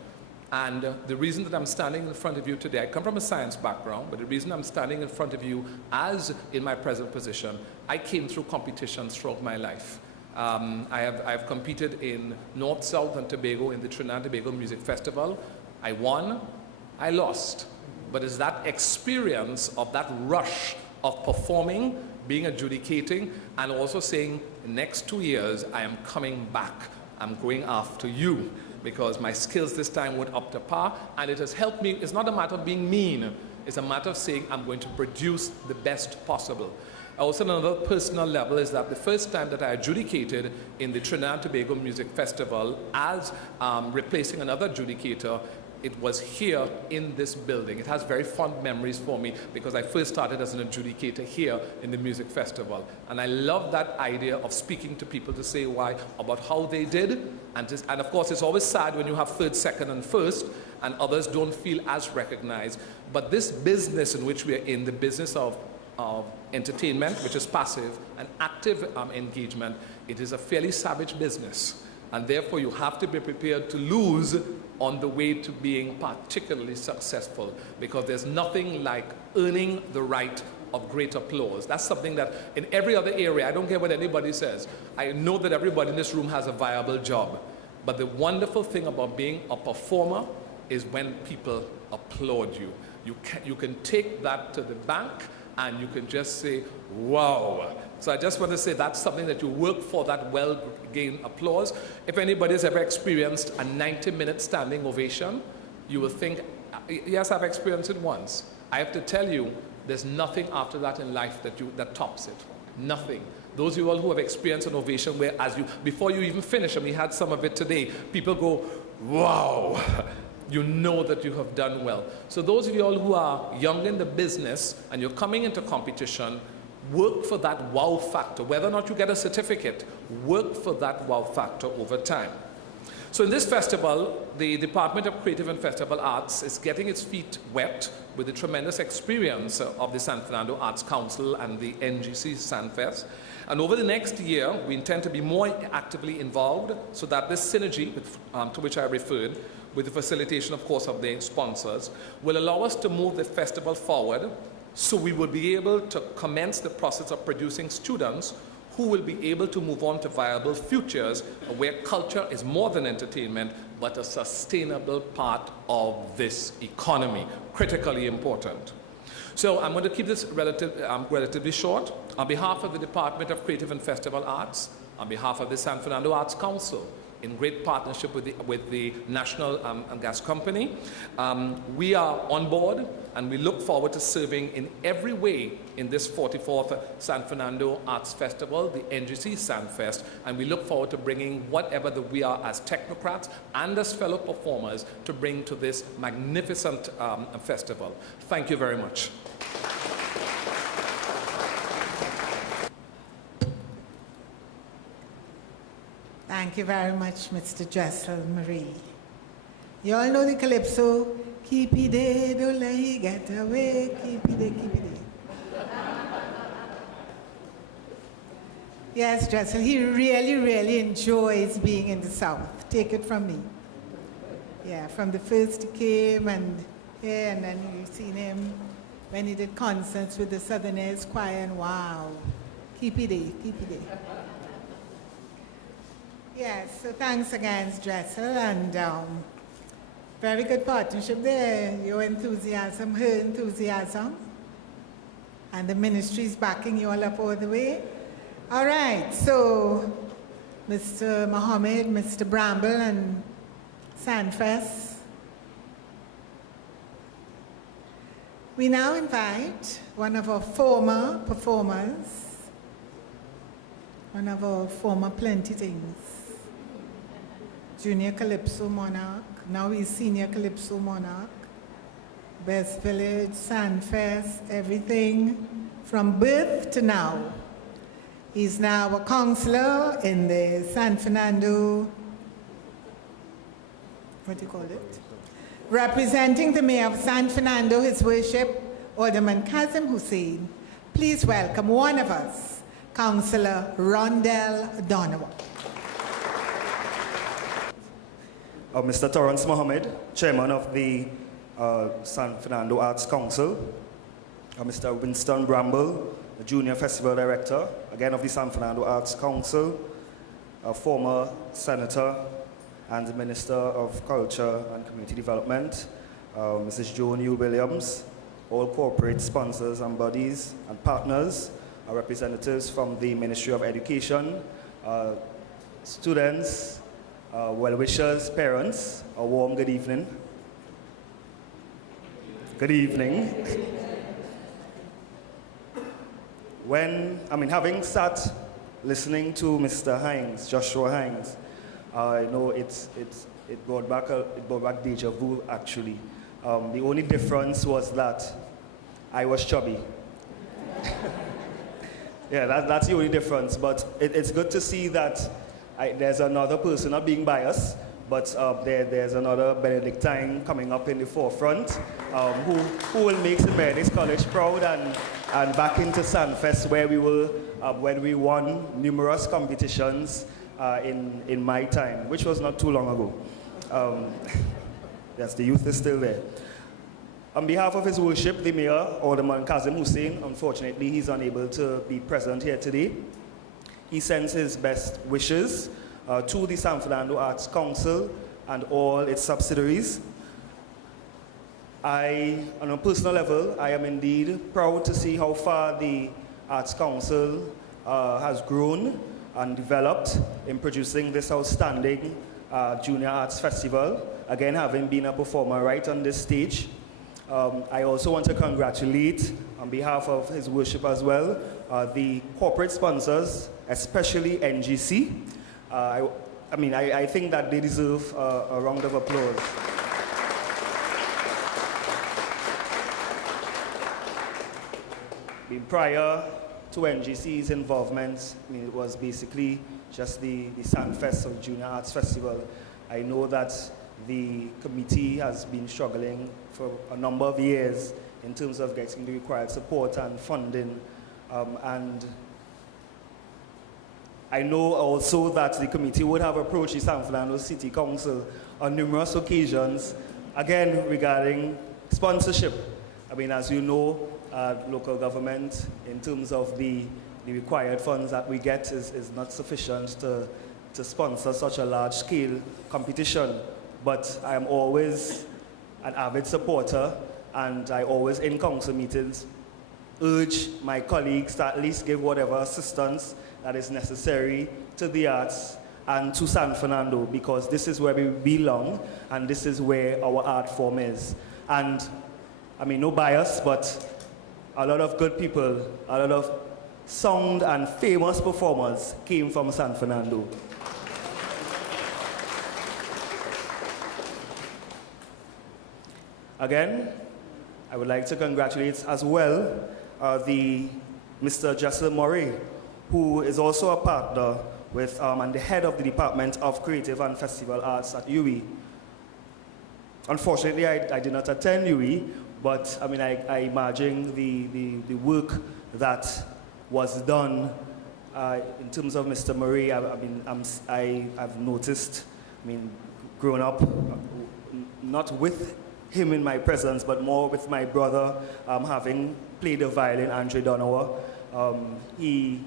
And the reason that I'm standing in front of you today, I come from a science background, but the reason I'm standing in front of you as in my present position, I came through competitions throughout my life. I've competed in North, South, and Tobago in the Trinidad and Tobago Music Festival. I won, I lost. But it's that experience of that rush of performing, being adjudicating, and also saying, next 2 years, I am coming back. I'm going after you, because my skills this time went up to par, and it has helped me. It's not a matter of being mean. It's a matter of saying, I'm going to produce the best possible. Also, another personal level is that the first time that I adjudicated in the Trinidad and Tobago Music Festival as replacing another adjudicator, it was here in this building. It has very fond memories for me because I first started as an adjudicator here in the music festival. And I love that idea of speaking to people to say why, about how they did. And of course, it's always sad when you have third, second, and first, and others don't feel as recognized. But this business in which we are in, the business of entertainment, which is passive, and active engagement, it is a fairly savage business. And therefore, you have to be prepared to lose on the way to being particularly successful, because there's nothing like earning the right of great applause. That's something that in every other area, I don't care what anybody says, I know that everybody in this room has a viable job. But the wonderful thing about being a performer is when people applaud you. You can take that to the bank and you can just say, wow. So I just want to say that's something that you work for, that well-gained applause. If anybody's ever experienced a 90-minute standing ovation, you will think, yes, I've experienced it once. I have to tell you, there's nothing after that in life that tops it. Nothing. Those of you all who have experienced an ovation where before you even finish, and we had some of it today, people go, wow. You know that you have done well. So those of you all who are young in the business and you're coming into competition, work for that wow factor. Whether or not you get a certificate, work for that wow factor over time. So in this festival, the Department of Creative and Festival Arts is getting its feet wet with the tremendous experience of the San Fernando Arts Council and the NGC SANFEST. And over the next year, we intend to be more actively involved so that this synergy, to which I referred, with the facilitation, of course, of the sponsors, will allow us to move the festival forward, so we will be able to commence the process of producing students who will be able to move on to viable futures where culture is more than entertainment, but a sustainable part of this economy, critically important. So I'm going to keep this relatively short. On behalf of the Department of Creative and Festival Arts, on behalf of the San Fernando Arts Council, in great partnership with the National Gas Company, we are on board, and we look forward to serving in every way in this 44th San Fernando Arts Festival, the NGC SANFEST, and we look forward to bringing whatever that we are as technocrats and as fellow performers to bring to this magnificent festival. Thank you very much. Thank you very much, Mr. Jessel Marie. You all know the calypso, keep it there, don't let he get away, keep it there, keep it there. Yes, Jessel, he really, really enjoys being in the South. Take it from me. Yeah, from the first he came and then you've seen him when he did concerts with the Southerners Choir, and wow, keep it there, keep it there. Yes, so thanks again, Jessel, and very good partnership there. Your enthusiasm, her enthusiasm, and the ministry's backing you all up all the way. All right, so Mr. Mohammed, Mr. Bramble, and SANFEST. We now invite one of our former performers, one of our former plenty things. Junior Calypso Monarch, now he's Senior Calypso Monarch, Best Village, SANFEST, everything from birth to now. He's now a counselor in the San Fernando, what do you call it? Representing the Mayor of San Fernando, His Worship, Alderman Kazim Hussein. Please welcome one of us, Councillor Rondell Donovan. Mr. Torrance Mohammed, Chairman of the San Fernando Arts Council. Mr. Winston Bramble, the Junior Festival Director, again of the San Fernando Arts Council, a former Senator and the Minister of Culture and Community Development, Mrs. Joan Yule Williams, all corporate sponsors and bodies and partners, representatives from the Ministry of Education, students, well-wishers, parents, a warm good evening. Good evening. Having sat listening to Mr. Hinds, Joshua Hinds, I know it's it brought back deja vu, actually. The only difference was that I was chubby. Yeah, that's the only difference. But it's good to see that there's another person, not being biased, but there's another Benedictine coming up in the forefront who will make St. Benedict's College proud and back into SANFEST, where we will, when we won numerous competitions in my time, which was not too long ago. Yes, the youth is still there. On behalf of His Worship, the Mayor, Alderman Kazim Hussein, unfortunately he's unable to be present here today. He sends his best wishes to the San Fernando Arts Council and all its subsidiaries. On a personal level, I am indeed proud to see how far the Arts Council has grown and developed in producing this outstanding Junior Arts Festival, again having been a performer right on this stage. I also want to congratulate, on behalf of His Worship as well, the corporate sponsors, especially NGC. I think that they deserve a round of applause. Prior to NGC's involvement, it was basically just the SANFEST, or Junior Arts Festival. I know that the committee has been struggling for a number of years in terms of getting the required support and funding. And I know also that the committee would have approached the San Fernando City Council on numerous occasions, again regarding sponsorship. As you know, local government, in terms of the required funds that we get, is not sufficient to sponsor such a large-scale competition. But I am always an avid supporter, and I always, in council meetings, urge my colleagues to at least give whatever assistance that is necessary to the arts and to San Fernando, because this is where we belong, and this is where our art form is. And, no bias, but a lot of good people, a lot of sound and famous performers came from San Fernando. Again, I would like to congratulate as well Mr. Jessel Murray, who is also a partner with and the head of the Department of Creative and Festival Arts at UWI. Unfortunately, I did not attend UWI, but I imagine the work that was done in terms of Mr. Murray. I've noticed, growing up, not with him in my presence, but more with my brother, having played the violin, Andre Donowa. He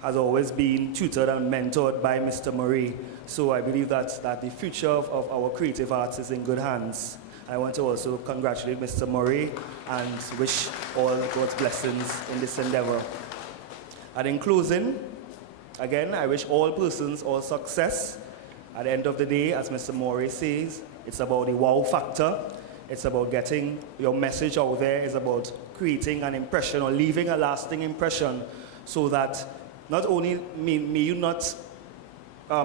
has always been tutored and mentored by Mr. Murray. So I believe that the future of our creative arts is in good hands. I want to also congratulate Mr. Murray and wish all God's blessings in this endeavor. And in closing, again, I wish all persons all success. At the end of the day, as Mr. Murray says, it's about the wow factor. It's about getting your message out there. It's about creating an impression or leaving a lasting impression, so that not only may you not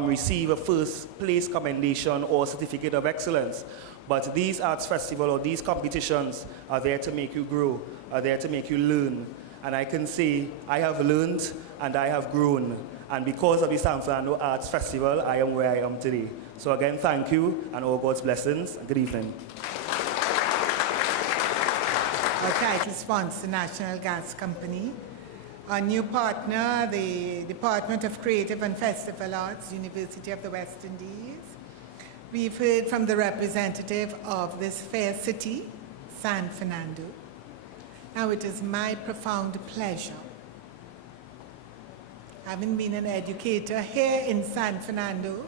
receive a first place commendation or certificate of excellence, but these arts festivals or these competitions are there to make you grow, are there to make you learn. And I can say I have learned and I have grown. And because of the San Fernando Arts Festival, I am where I am today. So again, thank you and all God's blessings. Good evening. Our title sponsor, National Gas Company. Our new partner, the Department of Creative and Festival Arts, University of the West Indies. We've heard from the representative of this fair city, San Fernando. Now it is my profound pleasure, having been an educator here in San Fernando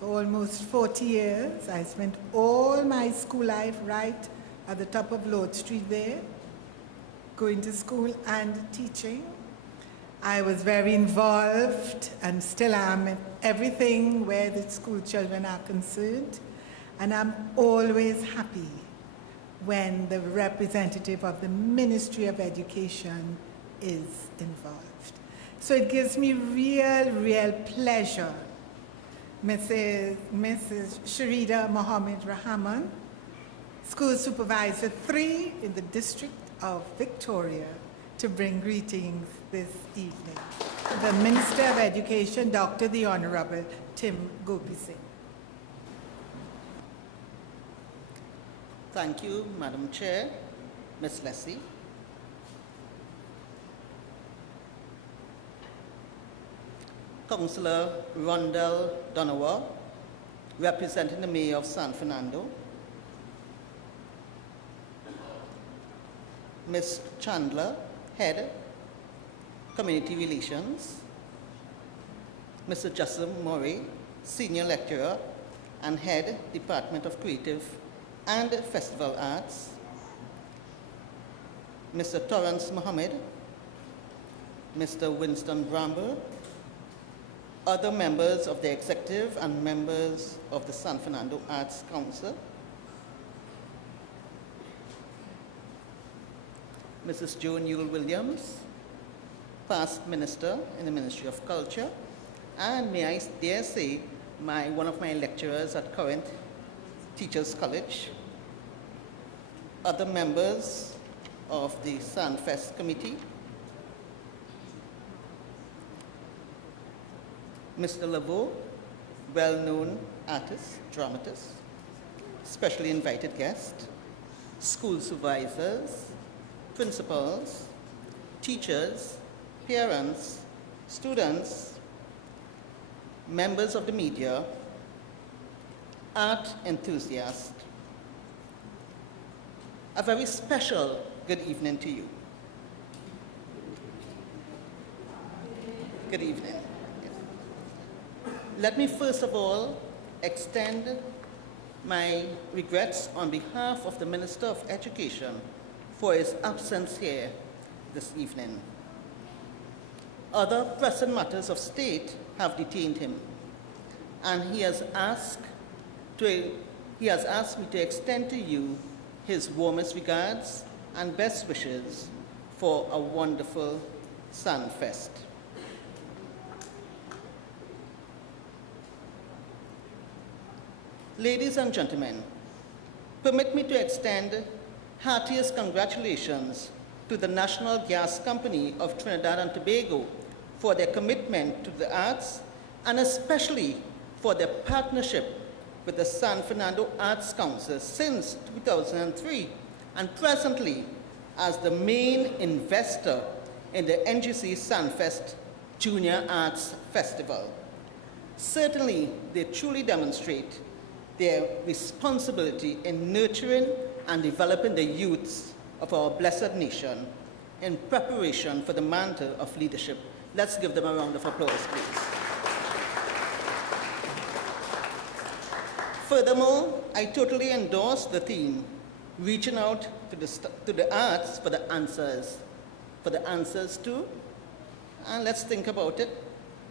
for almost 40 years. I spent all my school life right at the top of Lord Street there, going to school and teaching. I was very involved and still am in everything where the school children are concerned. And I'm always happy when the representative of the Ministry of Education is involved. So it gives me real pleasure Mrs. Sharida Mohammed Rahman, School Supervisor 3 in the District of Victoria, to bring greetings this evening. The Minister of Education, Dr. the Honorable Tim Gopi Singh. Thank you, Madam Chair, Ms. Leslie. Councillor Rondell Donawa, representing the Mayor of San Fernando. Ms. Chandler, Head, Community Relations. Mr. Justin Murray, Senior Lecturer and Head, Department of Creative and Festival Arts. Mr. Torrance Mohammed, Mr. Winston Bramble, other members of the executive and members of the San Fernando Arts Council, Mrs. Joan Yule Williams, past minister in the Ministry of Culture, and may I dare say, one of my lecturers at current Teachers College, other members of the SANFEST committee, Mr. Laveau, well-known artist, dramatist, specially invited guest, school supervisors, principals, teachers, parents, students, members of the media, art enthusiasts. A very special good evening to you. Good evening. Let me first of all extend my regrets on behalf of the Minister of Education for his absence here this evening. Other pressing matters of state have detained him, and he has asked me to extend to you his warmest regards and best wishes for a wonderful SANFEST. Ladies and gentlemen, permit me to extend heartiest congratulations to the National Gas Company of Trinidad and Tobago for their commitment to the arts, and especially for their partnership with the San Fernando Arts Council since 2003, and presently as the main investor in the NGC SANFEST Junior Arts Festival. Certainly, they truly demonstrate their responsibility in nurturing and developing the youths of our blessed nation in preparation for the mantle of leadership. Let's give them a round of applause, please. Furthermore, I totally endorse the theme, reaching out to the arts for the answers to, and let's think about it,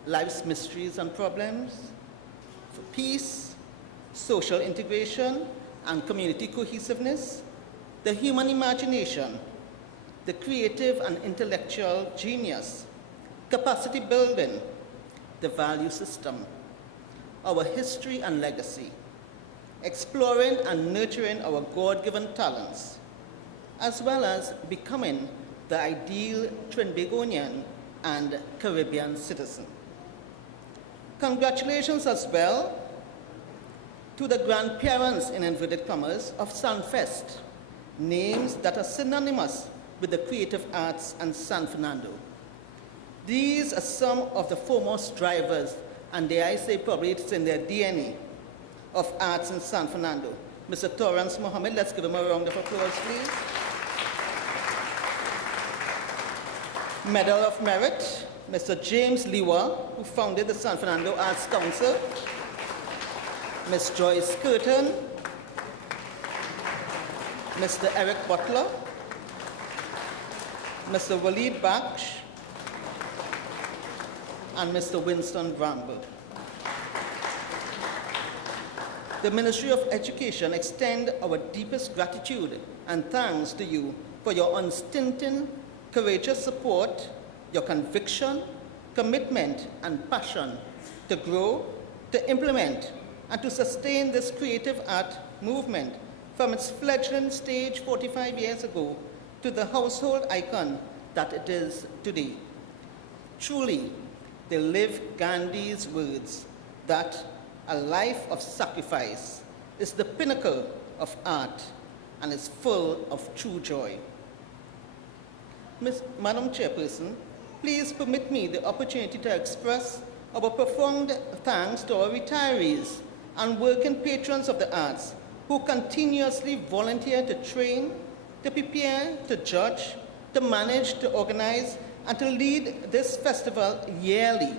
life's mysteries and problems, for peace, social integration, and community cohesiveness, the human imagination, the creative and intellectual genius, capacity building, the value system, our history and legacy, exploring and nurturing our God-given talents, as well as becoming the ideal Trinbagonian and Caribbean citizen. Congratulations as well to the grandparents, in inverted commas, of SANFEST, names that are synonymous with the creative arts and San Fernando. These are some of the foremost drivers, and dare I say probably it's in their DNA, of arts in San Fernando. Mr. Torrance Mohammed, let's give him a round of applause, please. Medal of Merit, Mr. James Liwa, who founded the San Fernando Arts Council. Ms. Joyce Curtin, Mr. Eric Butler, Mr. Waleed Baksh, and Mr. Winston Bramble. The Ministry of Education extends our deepest gratitude and thanks to you for your unstinting, courageous support, your conviction, commitment, and passion to grow, to implement and to sustain this creative art movement from its fledgling stage 45 years ago to the household icon that it is today. Truly, they live Gandhi's words that a life of sacrifice is the pinnacle of art and is full of true joy. Madam Chairperson, please permit me the opportunity to express our profound thanks to our retirees and working patrons of the arts who continuously volunteer to train, to prepare, to judge, to manage, to organize, and to lead this festival yearly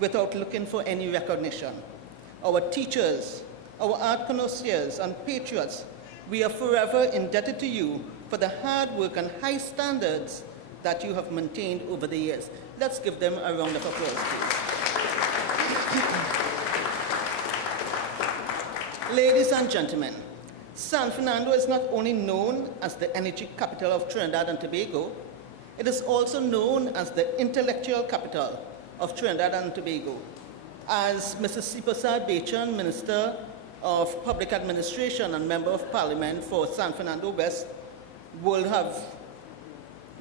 without looking for any recognition. Our teachers, our art connoisseurs and patriots, we are forever indebted to you for the hard work and high standards that you have maintained over the years. Let's give them a round of applause, please. Ladies and gentlemen, San Fernando is not only known as the energy capital of Trinidad and Tobago, it is also known as the intellectual capital of Trinidad and Tobago. As Mrs. Sipasad Bechan, Minister of Public Administration and Member of Parliament for San Fernando West, will have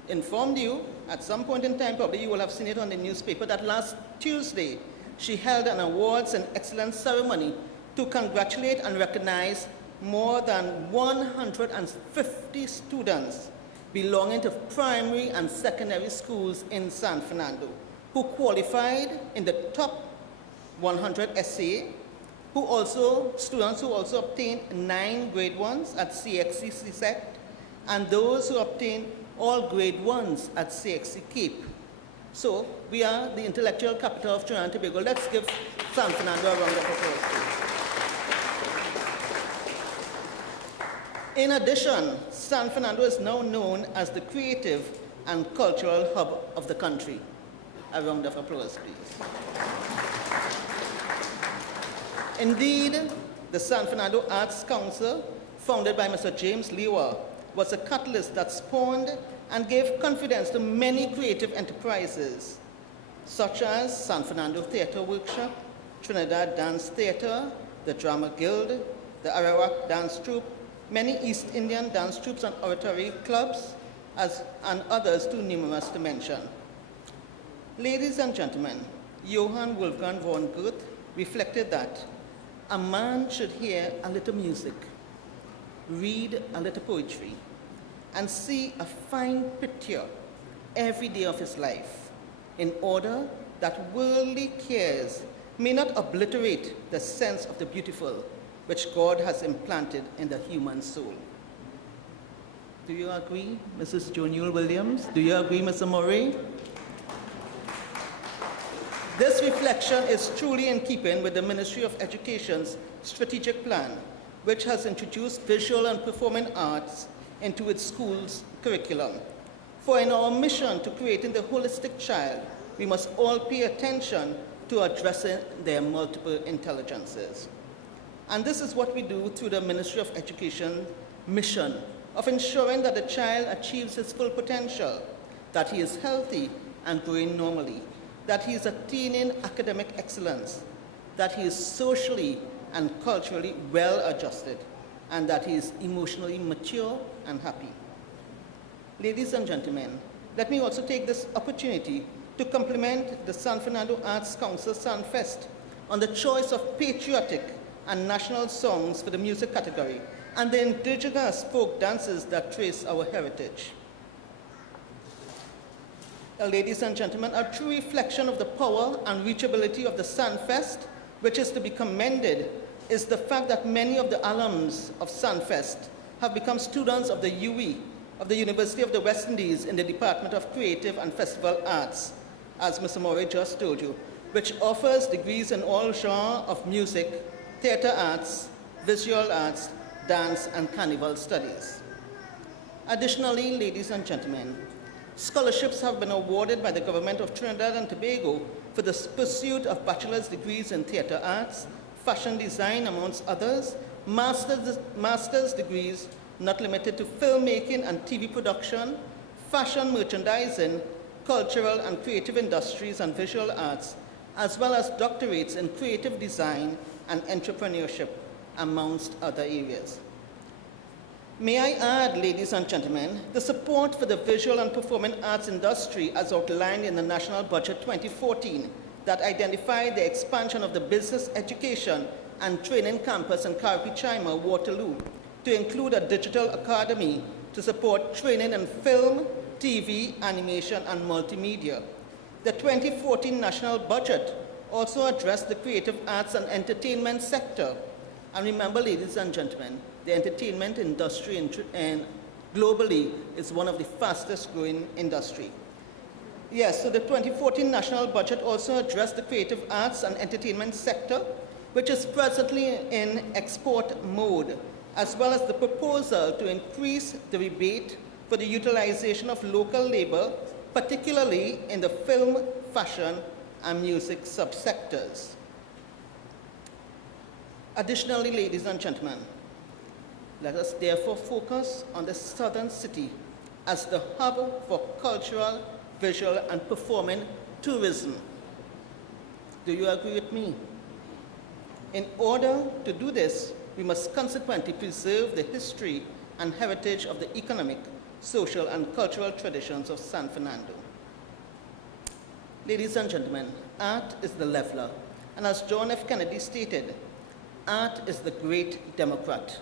informed you at some point in time, probably you will have seen it on the newspaper, that last Tuesday she held an awards and excellence ceremony to congratulate and recognize more than 150 students belonging to primary and secondary schools in San Fernando who qualified in the top 100 SA, students who also obtained 9 grade 1s at CXC CSEC, and those who obtained all grade 1s at CXC Cape. So we are the intellectual capital of Trinidad and Tobago. Let's give San Fernando a round of applause, please. In addition, San Fernando is now known as the creative and cultural hub of the country. A round of applause, please. Indeed, the San Fernando Arts Council, founded by Mr. James Lewa, was a catalyst that spawned and gave confidence to many creative enterprises, such as San Fernando Theatre Workshop, Trinidad Dance Theatre, the Drama Guild, the Arawak Dance Troupe, many East Indian dance troupes and oratory clubs, and others too numerous to mention. Ladies and gentlemen, Johann Wolfgang von Goethe reflected that a man should hear a little music, read a little poetry, and see a fine picture every day of his life, in order that worldly cares may not obliterate the sense of the beautiful which God has implanted in the human soul. Do you agree, Mrs. Joniel Williams? Do you agree, Mr. Murray? This reflection is truly in keeping with the Ministry of Education's strategic plan, which has introduced visual and performing arts into its school's curriculum. For in our mission to creating the holistic child, we must all pay attention to addressing their multiple intelligences. And this is what we do through the Ministry of Education mission of ensuring that the child achieves his full potential, that he is healthy and growing normally, that he is attaining academic excellence, that he is socially and culturally well adjusted, and that he is emotionally mature and happy. Ladies and gentlemen, let me also take this opportunity to compliment the San Fernando Arts Council SANFEST on the choice of patriotic and national songs for the music category and the indigenous folk dances that trace our heritage. Ladies and gentlemen, a true reflection of the power and reachability of the SANFEST, which is to be commended, is the fact that many of the alums of SANFEST have become students of the UE, of the University of the West Indies in the Department of Creative and Festival Arts, as Mr. Murray just told you, which offers degrees in all genres of music, theatre arts, visual arts, dance, and carnival studies. Additionally, ladies and gentlemen, scholarships have been awarded by the government of Trinidad and Tobago for the pursuit of bachelor's degrees in theatre arts, fashion design, amongst others, master's degrees not limited to filmmaking and TV production, fashion merchandising, cultural and creative industries and visual arts, as well as doctorates in creative design and entrepreneurship, amongst other areas. May I add, ladies and gentlemen, the support for the visual and performing arts industry as outlined in the National Budget 2014 that identified the expansion of the business education and training campus in Karapichaima, Waterloo, to include a digital academy to support training in film, TV, animation, and multimedia. The 2014 national budget also addressed the creative arts and entertainment sector. And remember, ladies and gentlemen, the entertainment industry and globally is one of the fastest growing industry. Yes, so the 2014 national budget also addressed the creative arts and entertainment sector, which is presently in export mode, as well as the proposal to increase the rebate for the utilization of local labor, particularly in the film, fashion, and music subsectors. Additionally, ladies and gentlemen, let us therefore focus on the southern city as the hub for cultural, visual, and performing tourism. Do you agree with me? In order to do this, we must consequently preserve the history and heritage of the economic, social, and cultural traditions of San Fernando. Ladies and gentlemen, art is the leveler, and as John F. Kennedy stated, art is the great Democrat,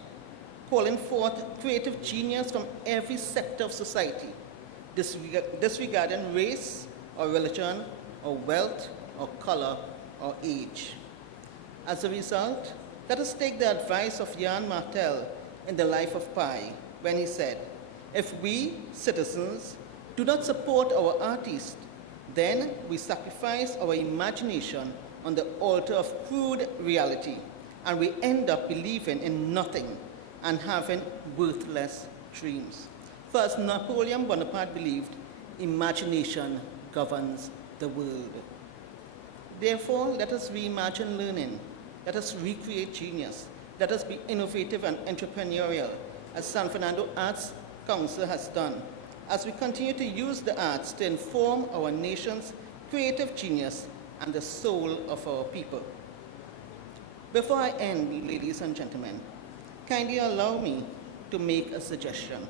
calling forth creative genius from every sector of society, disregarding race or religion or wealth or color or age. As a result, let us take the advice of Jan Martel in The Life of Pi, when he said, if we, citizens, do not support our artists, then we sacrifice our imagination on the altar of crude reality, and we end up believing in nothing and having worthless dreams. For as Napoleon Bonaparte believed, imagination governs the world. Therefore, let us reimagine learning. Let us recreate genius. Let us be innovative and entrepreneurial, as San Fernando Arts Council has done, as we continue to use the arts to inform our nation's creative genius and the soul of our people. Before I end, ladies and gentlemen, kindly allow me to make a suggestion.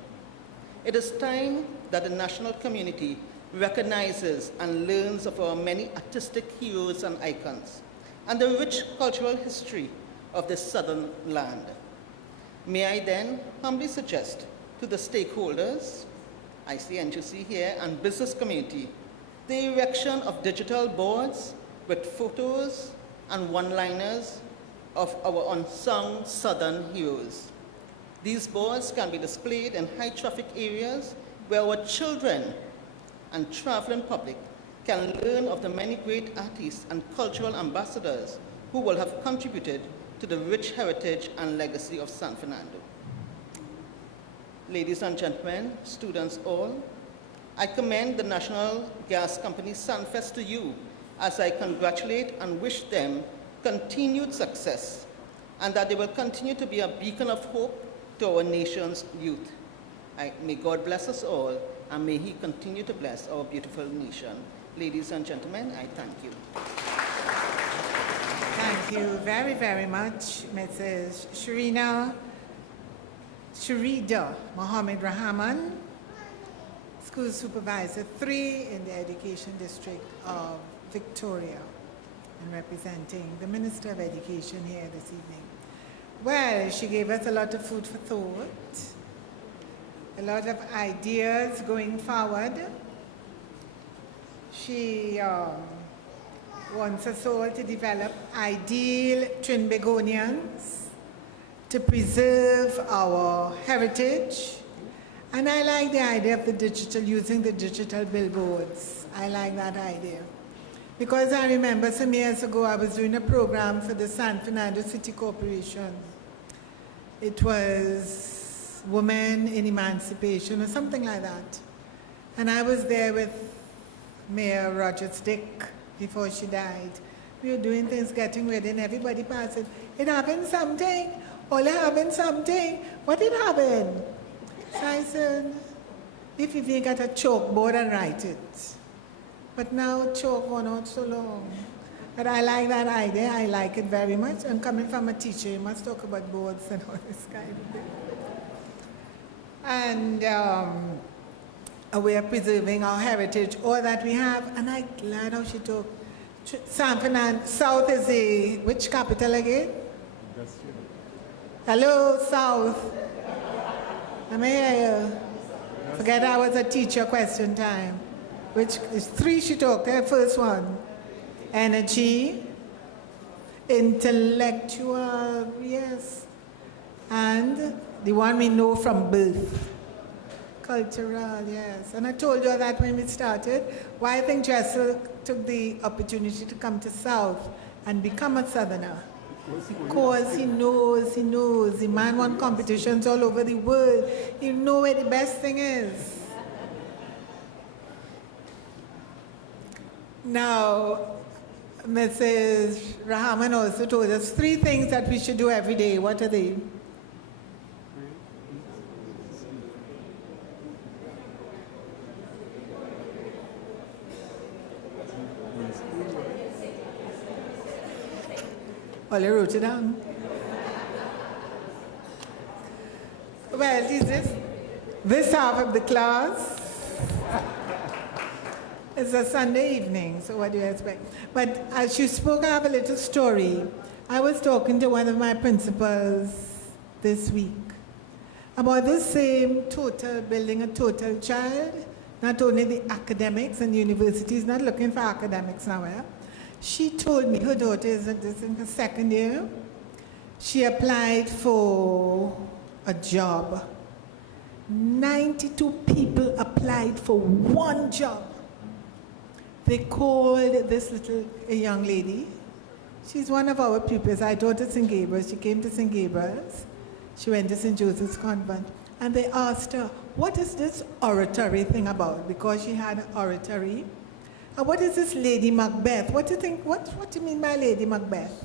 It is time that the national community recognizes and learns of our many artistic heroes and icons and the rich cultural history of this southern land. May I then humbly suggest to the stakeholders, I see NGC here, and business community, the erection of digital boards with photos and one-liners of our unsung southern heroes. These boards can be displayed in high-traffic areas where our children and traveling public can learn of the many great artists and cultural ambassadors who will have contributed to the rich heritage and legacy of San Fernando. Ladies and gentlemen, students all, I commend the National Gas Company SANFEST to you as I congratulate and wish them continued success and that they will continue to be a beacon of hope to our nation's youth. May God bless us all, and may He continue to bless our beautiful nation. Ladies and gentlemen, I thank you. Thank you very, very much, Mrs. Sharida Mohammed Rahman, School Supervisor 3 in the Education District of Victoria, and representing the Minister of Education here this evening. Well, she gave us a lot of food for thought, a lot of ideas going forward. She wants us all to develop ideal Trinbagonians, to preserve our heritage. And I like the idea of the digital, using the digital billboards. I like that idea. Because I remember some years ago, I was doing a program for the San Fernando City Corporation. It was Women in Emancipation or something like that. And I was there with Mayor Rogers Dick before she died. We were doing things, getting ready, and everybody passed it. It happened something. All it happened something. What did happen? So I said, if you got a chalkboard and write it. But now chalk went out so long. But I like that idea. I like it very much. And coming from a teacher, you must talk about boards and all this kind of thing. And we are preserving our heritage, all that we have. And I'm glad how she took San Fernando. South is which capital again? Hello, South. Let me hear you. Forget I was a teacher question time. Which is 3 she took, the first one. Energy, intellectual, yes. And the one we know from birth. Cultural, yes. And I told you that when we started, why I think Jessel took the opportunity to come to South and become a Southerner. Because he knows. The man won competitions all over the world. He knows where the best thing is. Now, Mrs. Rahman also told us 3 things that we should do every day. What are they? Well, I wrote it down. Well, is this half of the class? It's a Sunday evening, so what do you expect? But as you spoke, I have a little story. I was talking to one of my principals this week about this same building a total child, not only the academics and universities, not looking for academics nowhere. She told me her daughter is in her 2nd year. She applied for a job. 92 people applied for 1 job. They called this a young lady. She's one of our pupils. I taught at St. Gabriel's. She came to St. Gabriel's. She went to St. Joseph's Convent. And they asked her, what is this oratory thing about? Because she had oratory. What is this Lady Macbeth? What do you think? What do you mean by Lady Macbeth?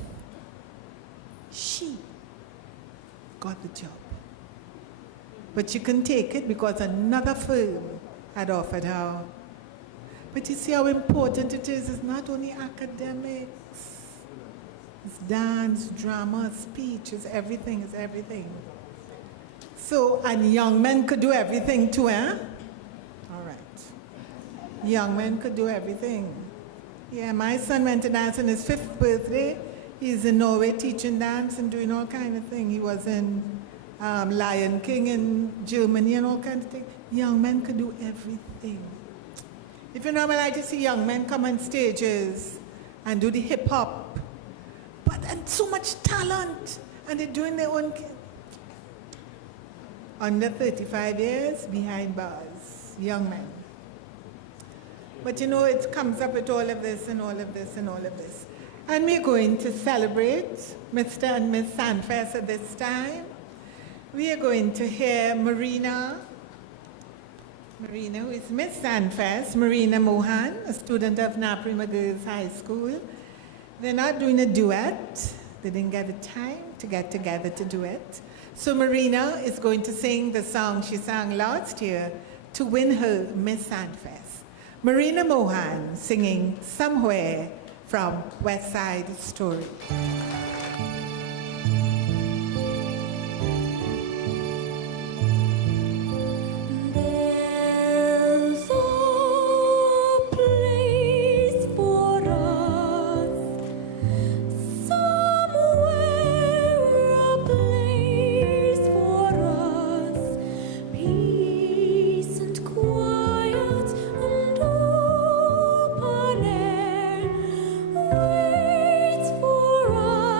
She got the job. But she couldn't take it because another firm had offered her. But you see how important it is. It's not only academics. It's dance, drama, speech. It's everything. It's everything. So, and young men could do everything too, eh? All right. Young men could do everything. Yeah, my son went to dance on his 5th birthday. He's in Norway teaching dance and doing all kind of things. He was in Lion King in Germany and all kinds of things. Young men could do everything. If you know, I like to see young men come on stages and do the hip hop, and so much talent, and they're doing their own. Under 35 years, behind bars, young men. But you know, it comes up with all of this and all of this and all of this. And we're going to celebrate Mr. and Miss SANFEST at this time. We are going to hear Marina, who is Miss SANFEST, Marina Mohan, a student of Naprima Girls High School. They're not doing a duet. They didn't get the time to get together to do it. So Marina is going to sing the song she sang last year to win her Miss SANFEST. Marina Mohan singing Somewhere from West Side Story. There's a place for us, somewhere a place for us, peace and quiet and open air waits for us.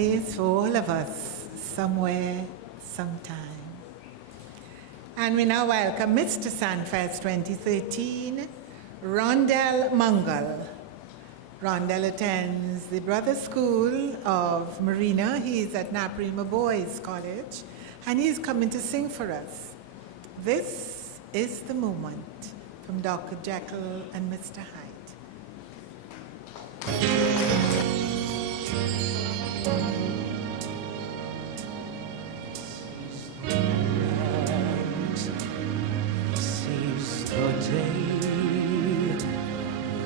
place for all of us, somewhere, sometime. And we now welcome Mr. SANFEST 2013, Rondell Mungle. Rondell attends the Brother School of Marina. He's at Naprima Boys College, and he's coming to sing for us. This is the moment from Dr. Jekyll and Mr. Hyde. This is the day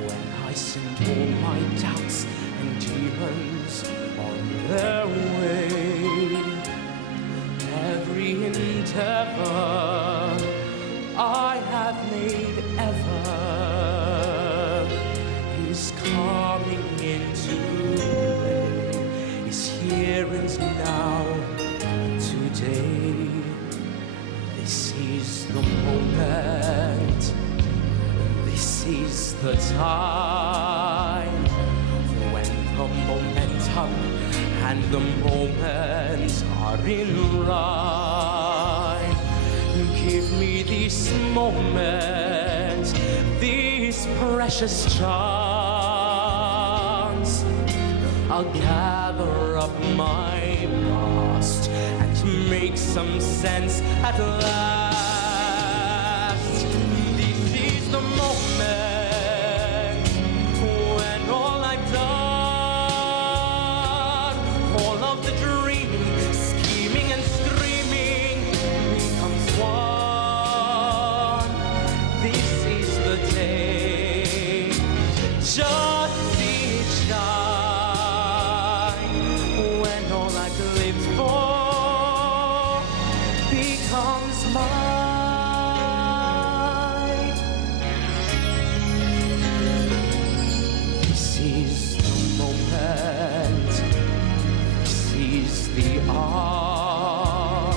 when I send all my doubts and demons on their way. Every endeavor I have made ever is coming into play, is here and now, today. This is the moment, this is the time, when the momentum and the moment are in rhyme. Give me this moment, this precious chance. I'll gather up my past and make some sense at last. This is the moment when all I've done, all of the dreaming, scheming and screaming becomes one. This is the day, just see it shine, when all I've lived for becomes mine. This is the moment, this is the hour,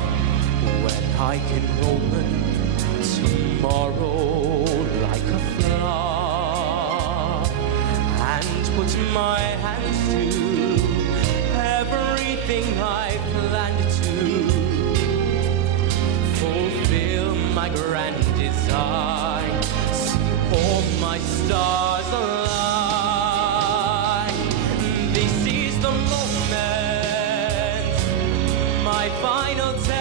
when I can open tomorrow like a flower and put my hands to everything I planned to, fulfill my grand design, see all my stars align. This is the moment, my final test.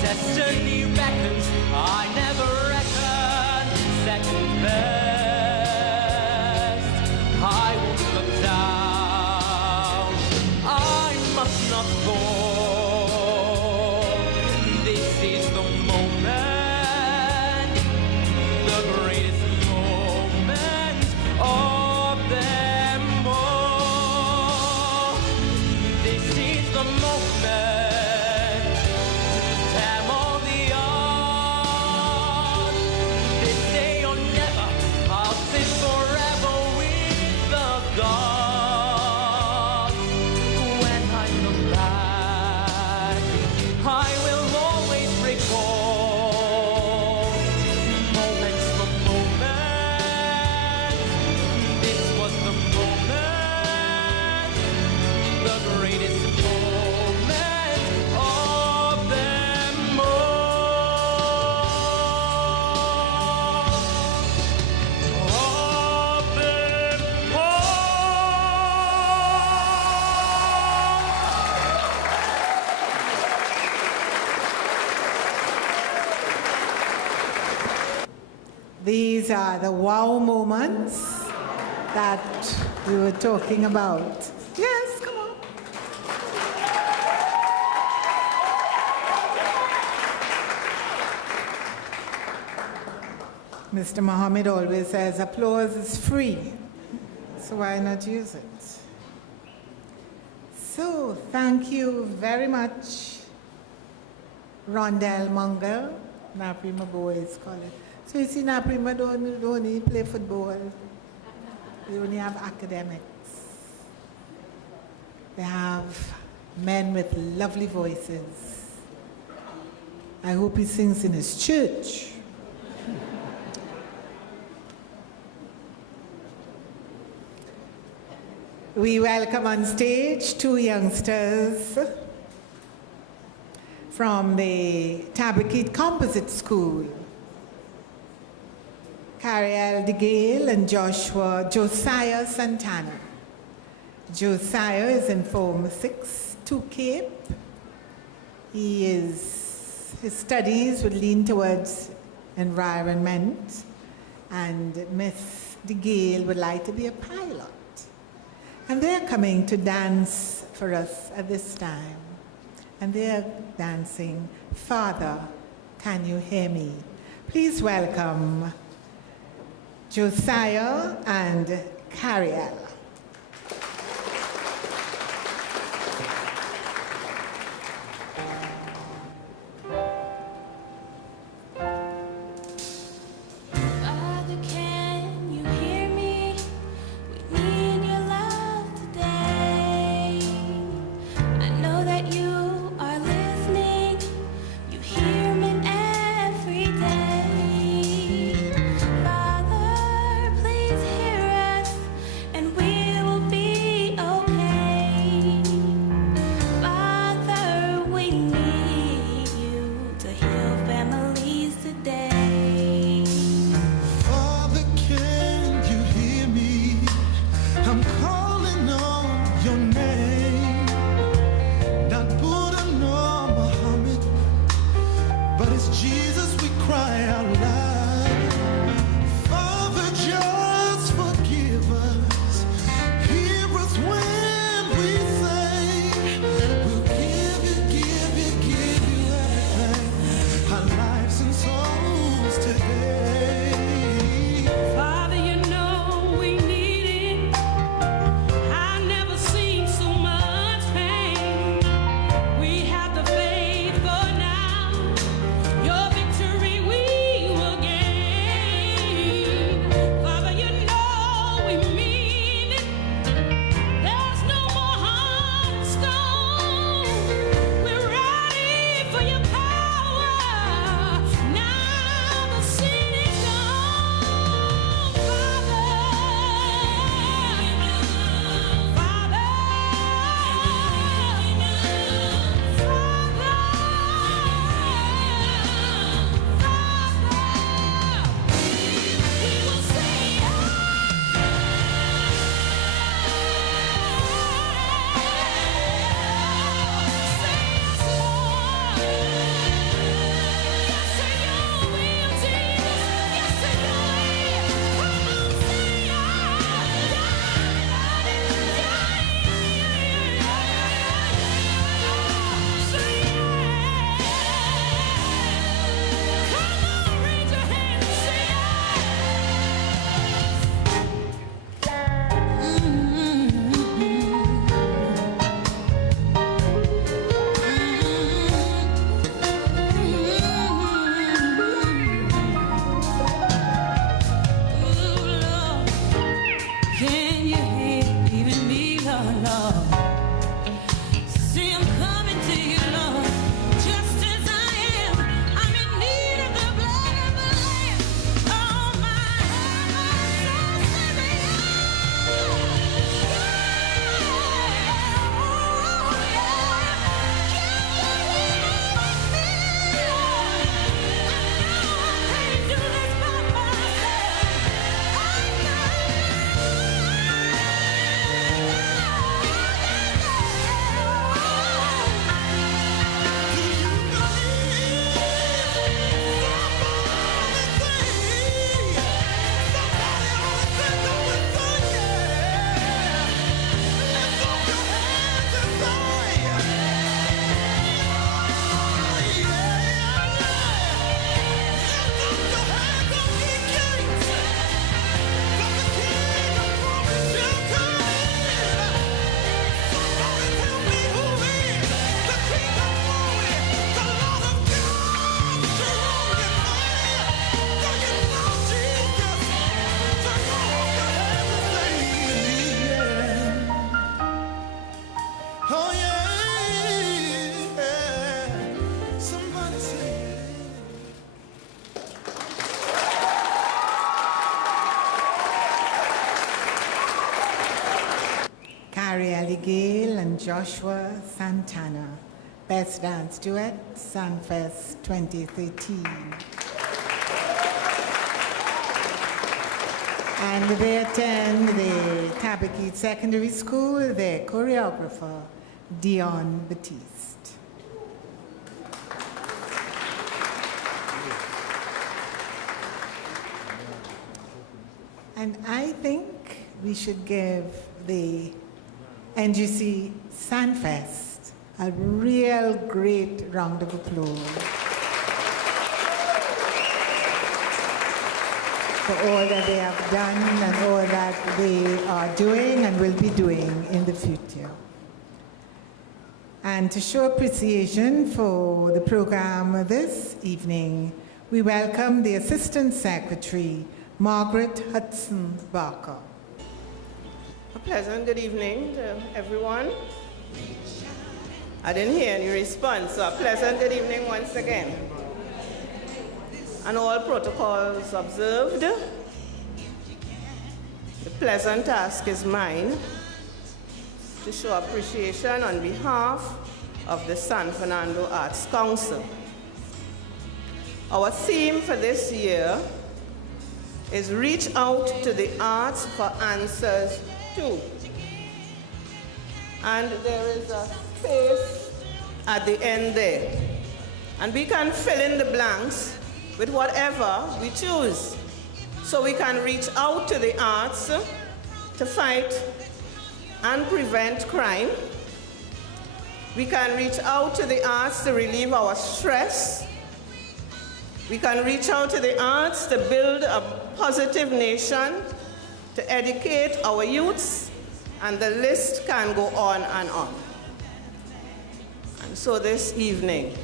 Destiny beckons, I never reckoned second best. I won't look down, I must not fall. This is the moment, the greatest moment of them all. This is the moment, damn all the odds. This day or never, I'll sit forever with the gods. When I look back, I will always recall moments from moment. This was the moment, the greatest moment of them all. Of them These are the wow moments that we were talking about. Yes, come on. Mr. Mohammed always says applause is free, so why not use it? So, thank you very much, Rondell Mungle, Naprima Boys College. So you see, Naprima don't only play football, they only have academics. They have men with lovely voices. I hope he sings in his church. we welcome on stage two youngsters from the Tabakit Composite School, Cariel DeGale and Josiah Santana. Josiah is in Form 6 to Cape. His studies would lean towards environment, and Miss DeGale would like to be a pilot. And they're coming to dance for us at this time. And they're dancing, Father, Can You Hear Me? Please welcome Josiah and Cariel. Father, can you hear me? We need your love today. I know that you are listening. You hear me every day. Father, please hear us, and we Abigail and Joshua Santana. Best Dance Duet, SANFEST 2013. And they attend the Tabakit Secondary School, their choreographer, Dion Batiste. And I think we should give the NGC SANFEST a real great round of applause for all that they have done and all that they are doing and will be doing in the future. And to show appreciation for the program this evening, we welcome the Assistant Secretary, Margaret Hudson Barker. A pleasant good evening to everyone. I didn't hear any response, so a pleasant good evening once again. And all protocols observed. The pleasant task is mine to show appreciation on behalf of the San Fernando Arts Council. Our theme for this year is Reach Out to the Arts for Answers Too. And there is a space at the end there. And we can fill in the blanks with whatever we choose. So we can reach out to the arts to fight and prevent crime. We can reach out to the arts to relieve our stress. We can reach out to the arts to build a positive nation, to educate our youths, and the list can go on and on. And so this evening,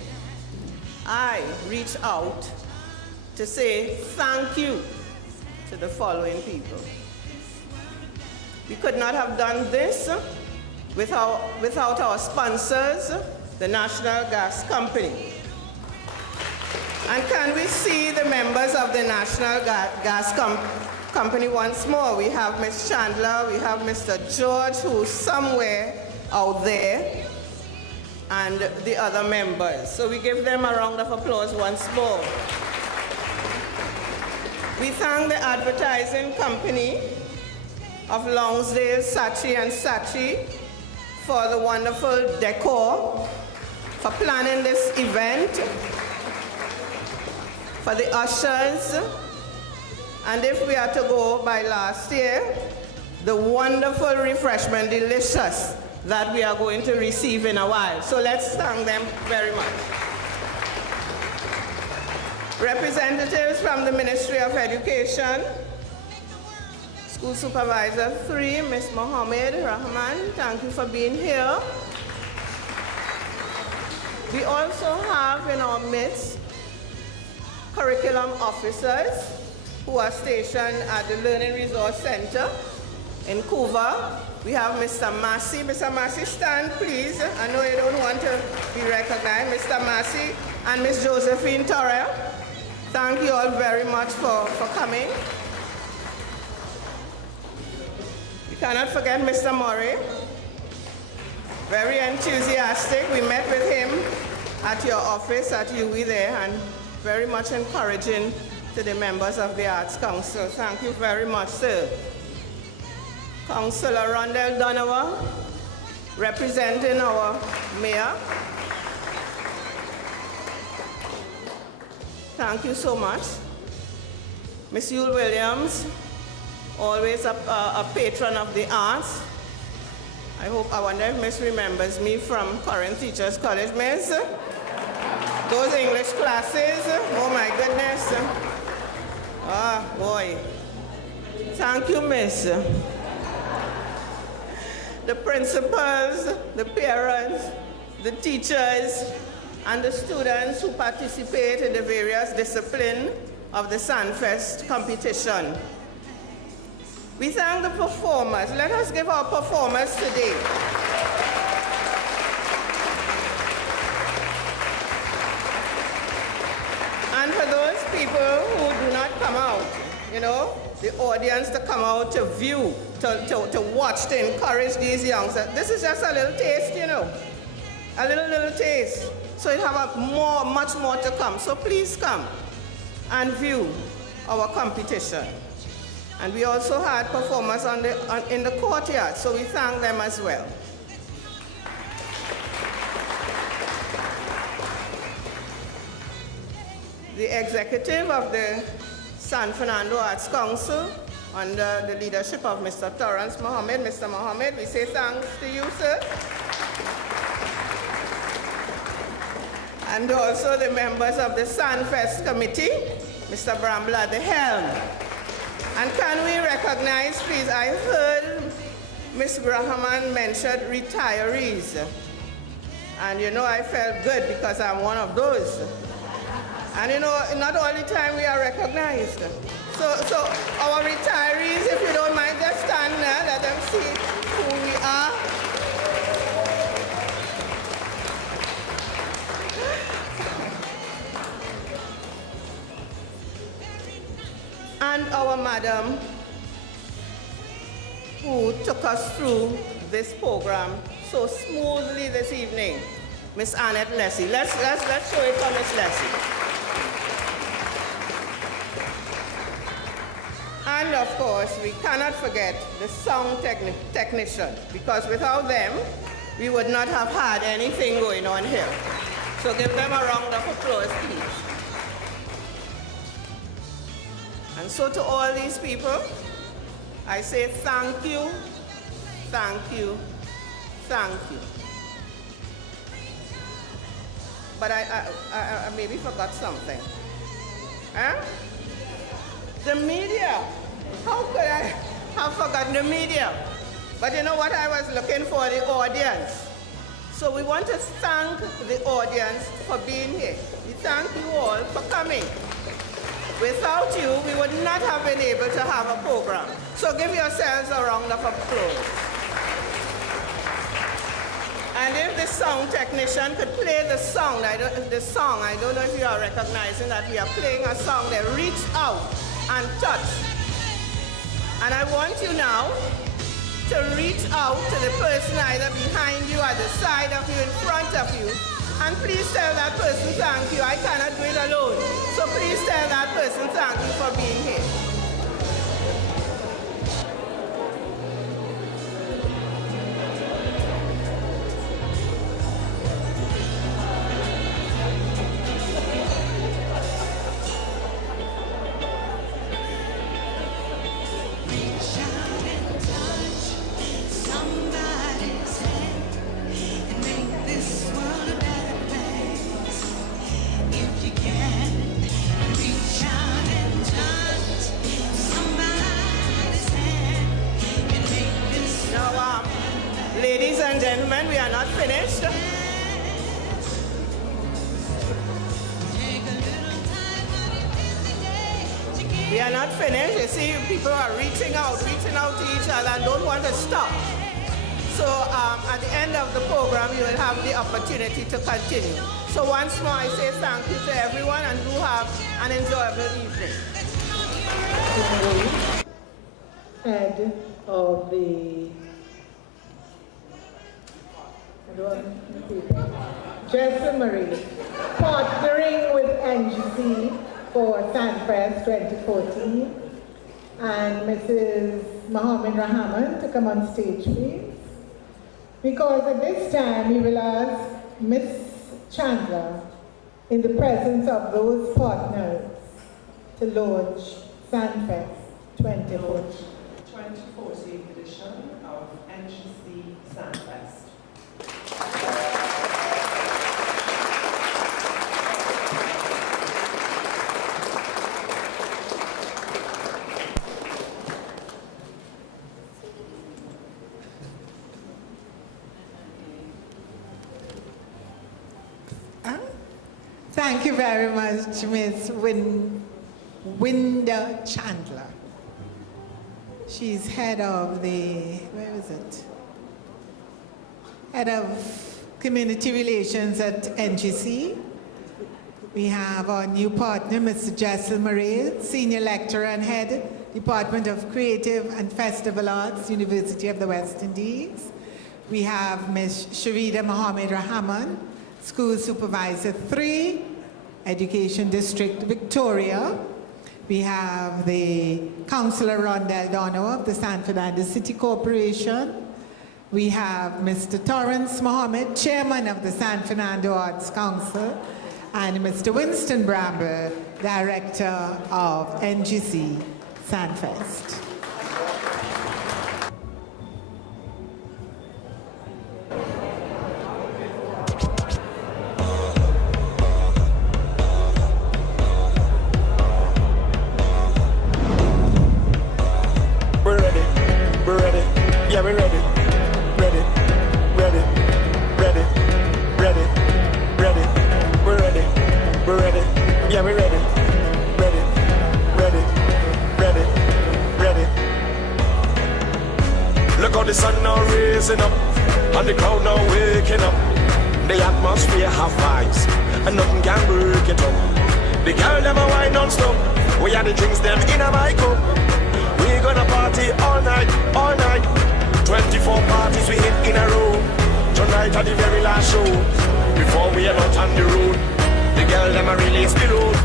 I reach out to say thank you to the following people. We could not have done this without our sponsors, the National Gas Company. And can we see the members of the National Gas Company once more? We have Ms. Chandler, we have Mr. George, who's somewhere out there, and the other members. So we give them a round of applause once more. We thank the advertising company of Longsdale, Saatchi and Saatchi for the wonderful decor, for planning this event, for the ushers, and if we are to go by last year, the wonderful refreshment, delicious, that we are going to receive in a while. So let's thank them very much. Representatives from the Ministry of Education, School Supervisor 3, Ms. Mohammed Rahman, thank you for being here. We also have in our midst curriculum officers who are stationed at the Learning Resource Center in Cuba. We have Mr. Massey. Mr. Massey, stand, please. I know you don't want to be recognized. Mr. Massey and Ms. Josephine Torre, thank you all very much for coming. We cannot forget Mr. Murray. Very enthusiastic. We met with him at your office at UE there, and very much encouraging to the members of the Arts Council. Thank you very much, sir. Councillor Rondell Donovan, representing our mayor. Thank you so much. Miss Yule Williams, always a patron of the arts. I wonder if Miss remembers me from Corinth Teachers College, Miss. Those English classes, oh my goodness. Ah, boy. Thank you, Miss. The principals, the parents, the teachers, and the students who participate in the various disciplines of the SANFEST competition. We thank the performers. Let us give our performers today. And for those people who do not come out, you know, the audience to come out to view, to watch, to encourage these youngsters. This is just a little taste, you know, a little taste. So you have much more to come. So please come and view our competition. And we also had performers in the courtyard, so we thank them as well. The executive of the San Fernando Arts Council, under the leadership of Mr. Torrance Mohammed. Mr. Mohammed, we say thanks to you, sir. And also the members of the SANFEST committee, Mr. Bramble at the helm. And can we recognize, please, I heard Ms. Brahman mention retirees. And you know, I felt good because I'm one of those. And you know, not all the time we are recognized. So our retirees, if you don't mind, just stand there, let them see who we are. And our madam, who took us through this program so smoothly this evening, Miss Annette Leslie. Let's show it for Miss Leslie. And of course, we cannot forget the sound technician, because without them, we would not have had anything going on here. So give them a round of applause, please. And so to all these people, I say thank you, thank you, thank you. But I maybe forgot something. Huh? The media. How could I have forgotten the media? But you know what? I was looking for the audience. So we want to thank the audience for being here. We thank you all for coming. Without you, we would not have been able to have a program. So give yourselves a round of applause. And if the sound technician could play the song, I don't know if you are recognizing that we are playing a song that reach out and touch. And I want you now to reach out to the person either behind you, at the side of you, in front of you, and please tell that person thank you. I cannot do it alone. So please tell that person thank you for being here. Ladies and gentlemen, we are not finished. We are not finished. You see, people are reaching out to each other and don't want to stop. So at the end of the program, you will have the opportunity to continue. So once more, I say thank you to everyone and do have an enjoyable evening. Head of the Jessa Marie, partnering with NGC for SANFEST 2014, and Mrs. Mohammed Rahman to come on stage, please. Because at this time, we will ask Miss Chandler, in the presence of those partners, to launch SANFEST 2014. 2014 edition of NGC SANFEST. Thank you very much, Ms. Winda Chandler. She's head of the, where is it? Head of Community Relations at NGC. We have our new partner, Mr. Jessel Murray, Senior Lecturer and Head, Department of Creative and Festival Arts, University of the West Indies. We have Ms. Sharida Mohammed Rahman, School Supervisor 3, Education District Victoria. We have the Councillor Rondell of the San Fernando City Corporation. We have Mr. Torrance Mohammed, Chairman of the San Fernando Arts Council, and Mr. Winston Bramble, Director of NGC SANFEST. We're ready, yeah, we're ready, ready, ready, ready, ready, ready, we're ready, yeah, we're ready, ready, ready, ready, ready. Look how the sun now raising up, and the crowd now waking up. The atmosphere have vibes, and nothing can break it up. The girl them a wine non-stop, we are the drinks them in a my cup. We gonna party all night, all night. 24 parties we hit in a row. Tonight at the very last show, before we are out on the road. The girl them a release the load.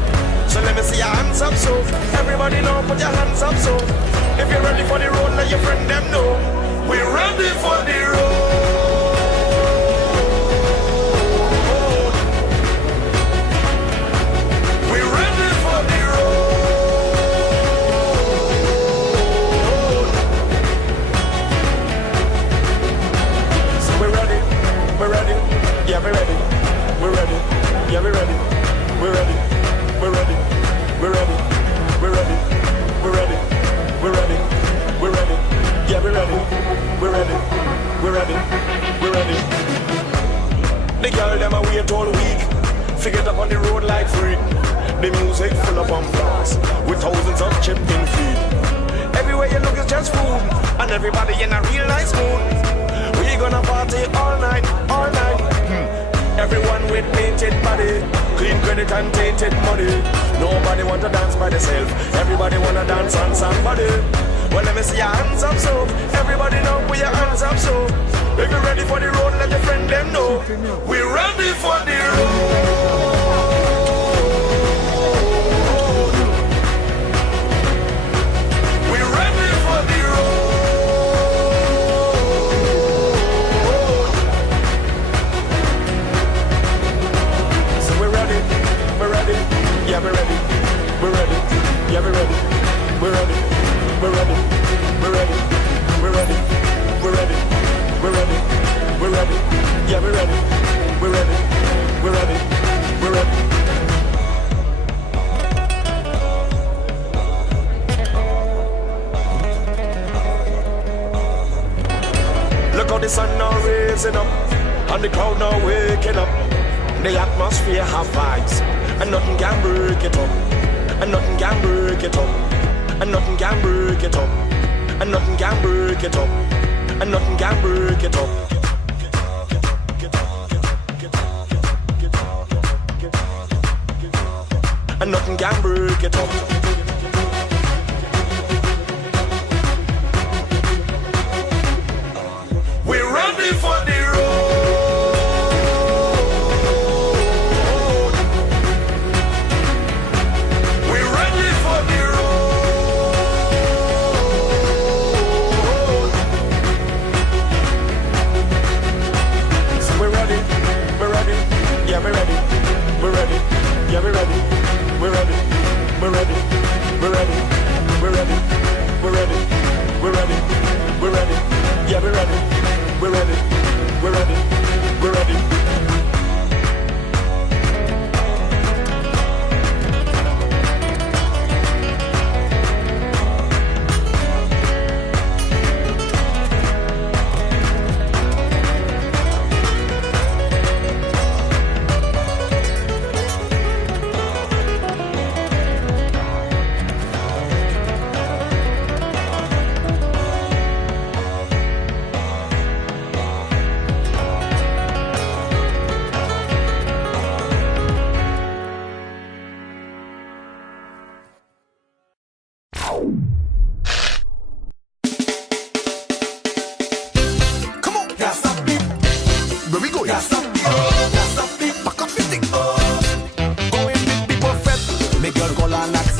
So let me see your hands up so. Everybody know, put your hands up so. If you're ready for the road, let your friend them know. We're ready for the road. We're ready for the road. So we're ready, yeah, we're ready, yeah, we're ready, we're ready, we're ready, we're ready, we're ready, we're ready, we're ready, we're ready, yeah, we're ready, we're ready, we're ready, we're ready. The girl them a wait all week, figured up on the road like freak. The music full of applause, with thousands of chipping feet. Everywhere you look is just food, and everybody in a real nice mood. We gonna party all night, all night. Everyone with painted body, clean credit and tainted money. Nobody want to dance by themselves, everybody wanna dance on somebody. Well, let me see your hands up so. Everybody know put your hands up so. If you're ready for the road, let your friend them know. We're ready for the road. We're ready for the road. So we're ready, yeah, we're ready, yeah, we're ready, we're ready, we're ready, we're ready, we're ready, we're ready, we're ready, we're ready, yeah, we're ready, we're ready, we're ready, we're ready. Look how the sun now raising up, and the crowd now waking up. The atmosphere have vibes, and nothing can break it up, and nothing can break it up, and nothing can break it up, and nothing can break it up, and nothing can break it up. And nothing can break it up. We're ready for the road. We're ready for the road. So we're ready, yeah, we're ready, yeah, we're ready. We're ready, we're ready, we're ready, we're ready, we're ready, we're ready, we're ready, yeah, we're ready, we're ready, we're ready, we're ready.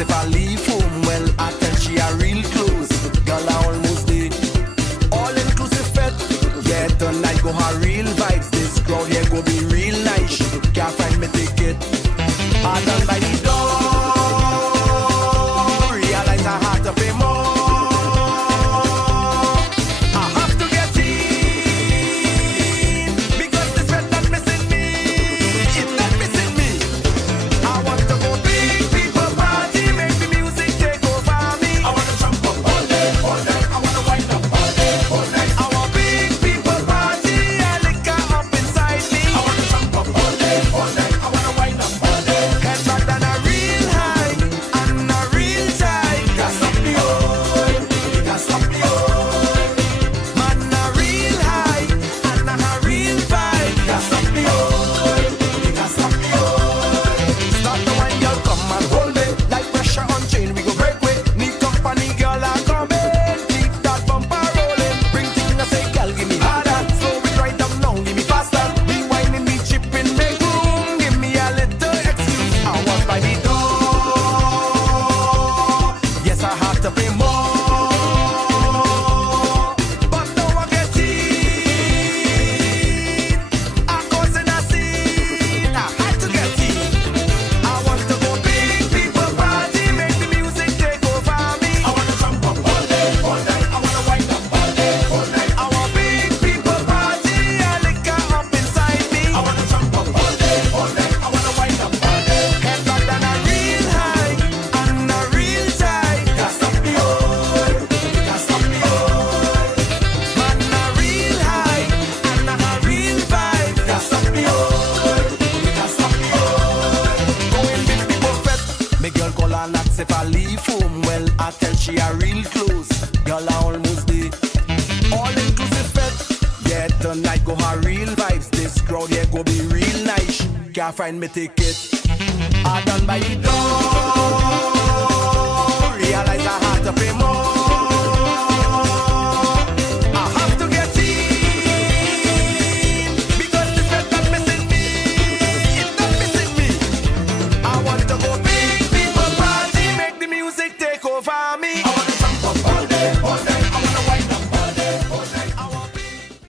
if I leave home, well, I tell she a real close. Girl, I almost did. All inclusive fete. Yeah, tonight go her real vibes. This crowd here go be real nice. Can't find me ticket. I done by the door. Realize I have to pay more. I have to get in because this fete not missing me. It's not missing me. I want to go big people party, make the music take over me. I want to jump up all day, all night. I want to wind up all day, all night. I want big people party and liquor up inside me. I want to jump up all day, all night. I want to wind up all day. Head back and a real high and a real tight. Can't stop me, oh, you can't stop me, oh. Man, a real high and a real vibe. Can't stop me, oh, you can't stop me, oh. Start the wine, girl, come and hold me. Like pressure on chain, we go break way. Need company, girl, I come in. Keep that bumper rolling. Bring things, I say, girl, give me harder. Slow it right down now, give me faster. Be whining, be chipping, make room. Give me a little excuse. I was by the door. Yes, I had to pay more. But now I get in. I'm causing a scene. I had to get in. I want to go big people party, make the music take over me. I want to jump up all day, all night. I want to wind up all day, all night. I want big people party and liquor up inside me. I want to jump up all day, all night. I want to wind up all day. Head back and a real high and a real tight. Can't stop me, oh, you can't stop me, oh. Man, a real high and a real vibe. Can't stop me, oh, you can't stop me, oh. Going big people fete. Me girl call her nuts if I leave home. Well, I tell she a real close. Girl, I almost did. All inclusive fete. Yeah, tonight go her real vibes. This crowd here go be real nice. Can't find me ticket. I done by the door.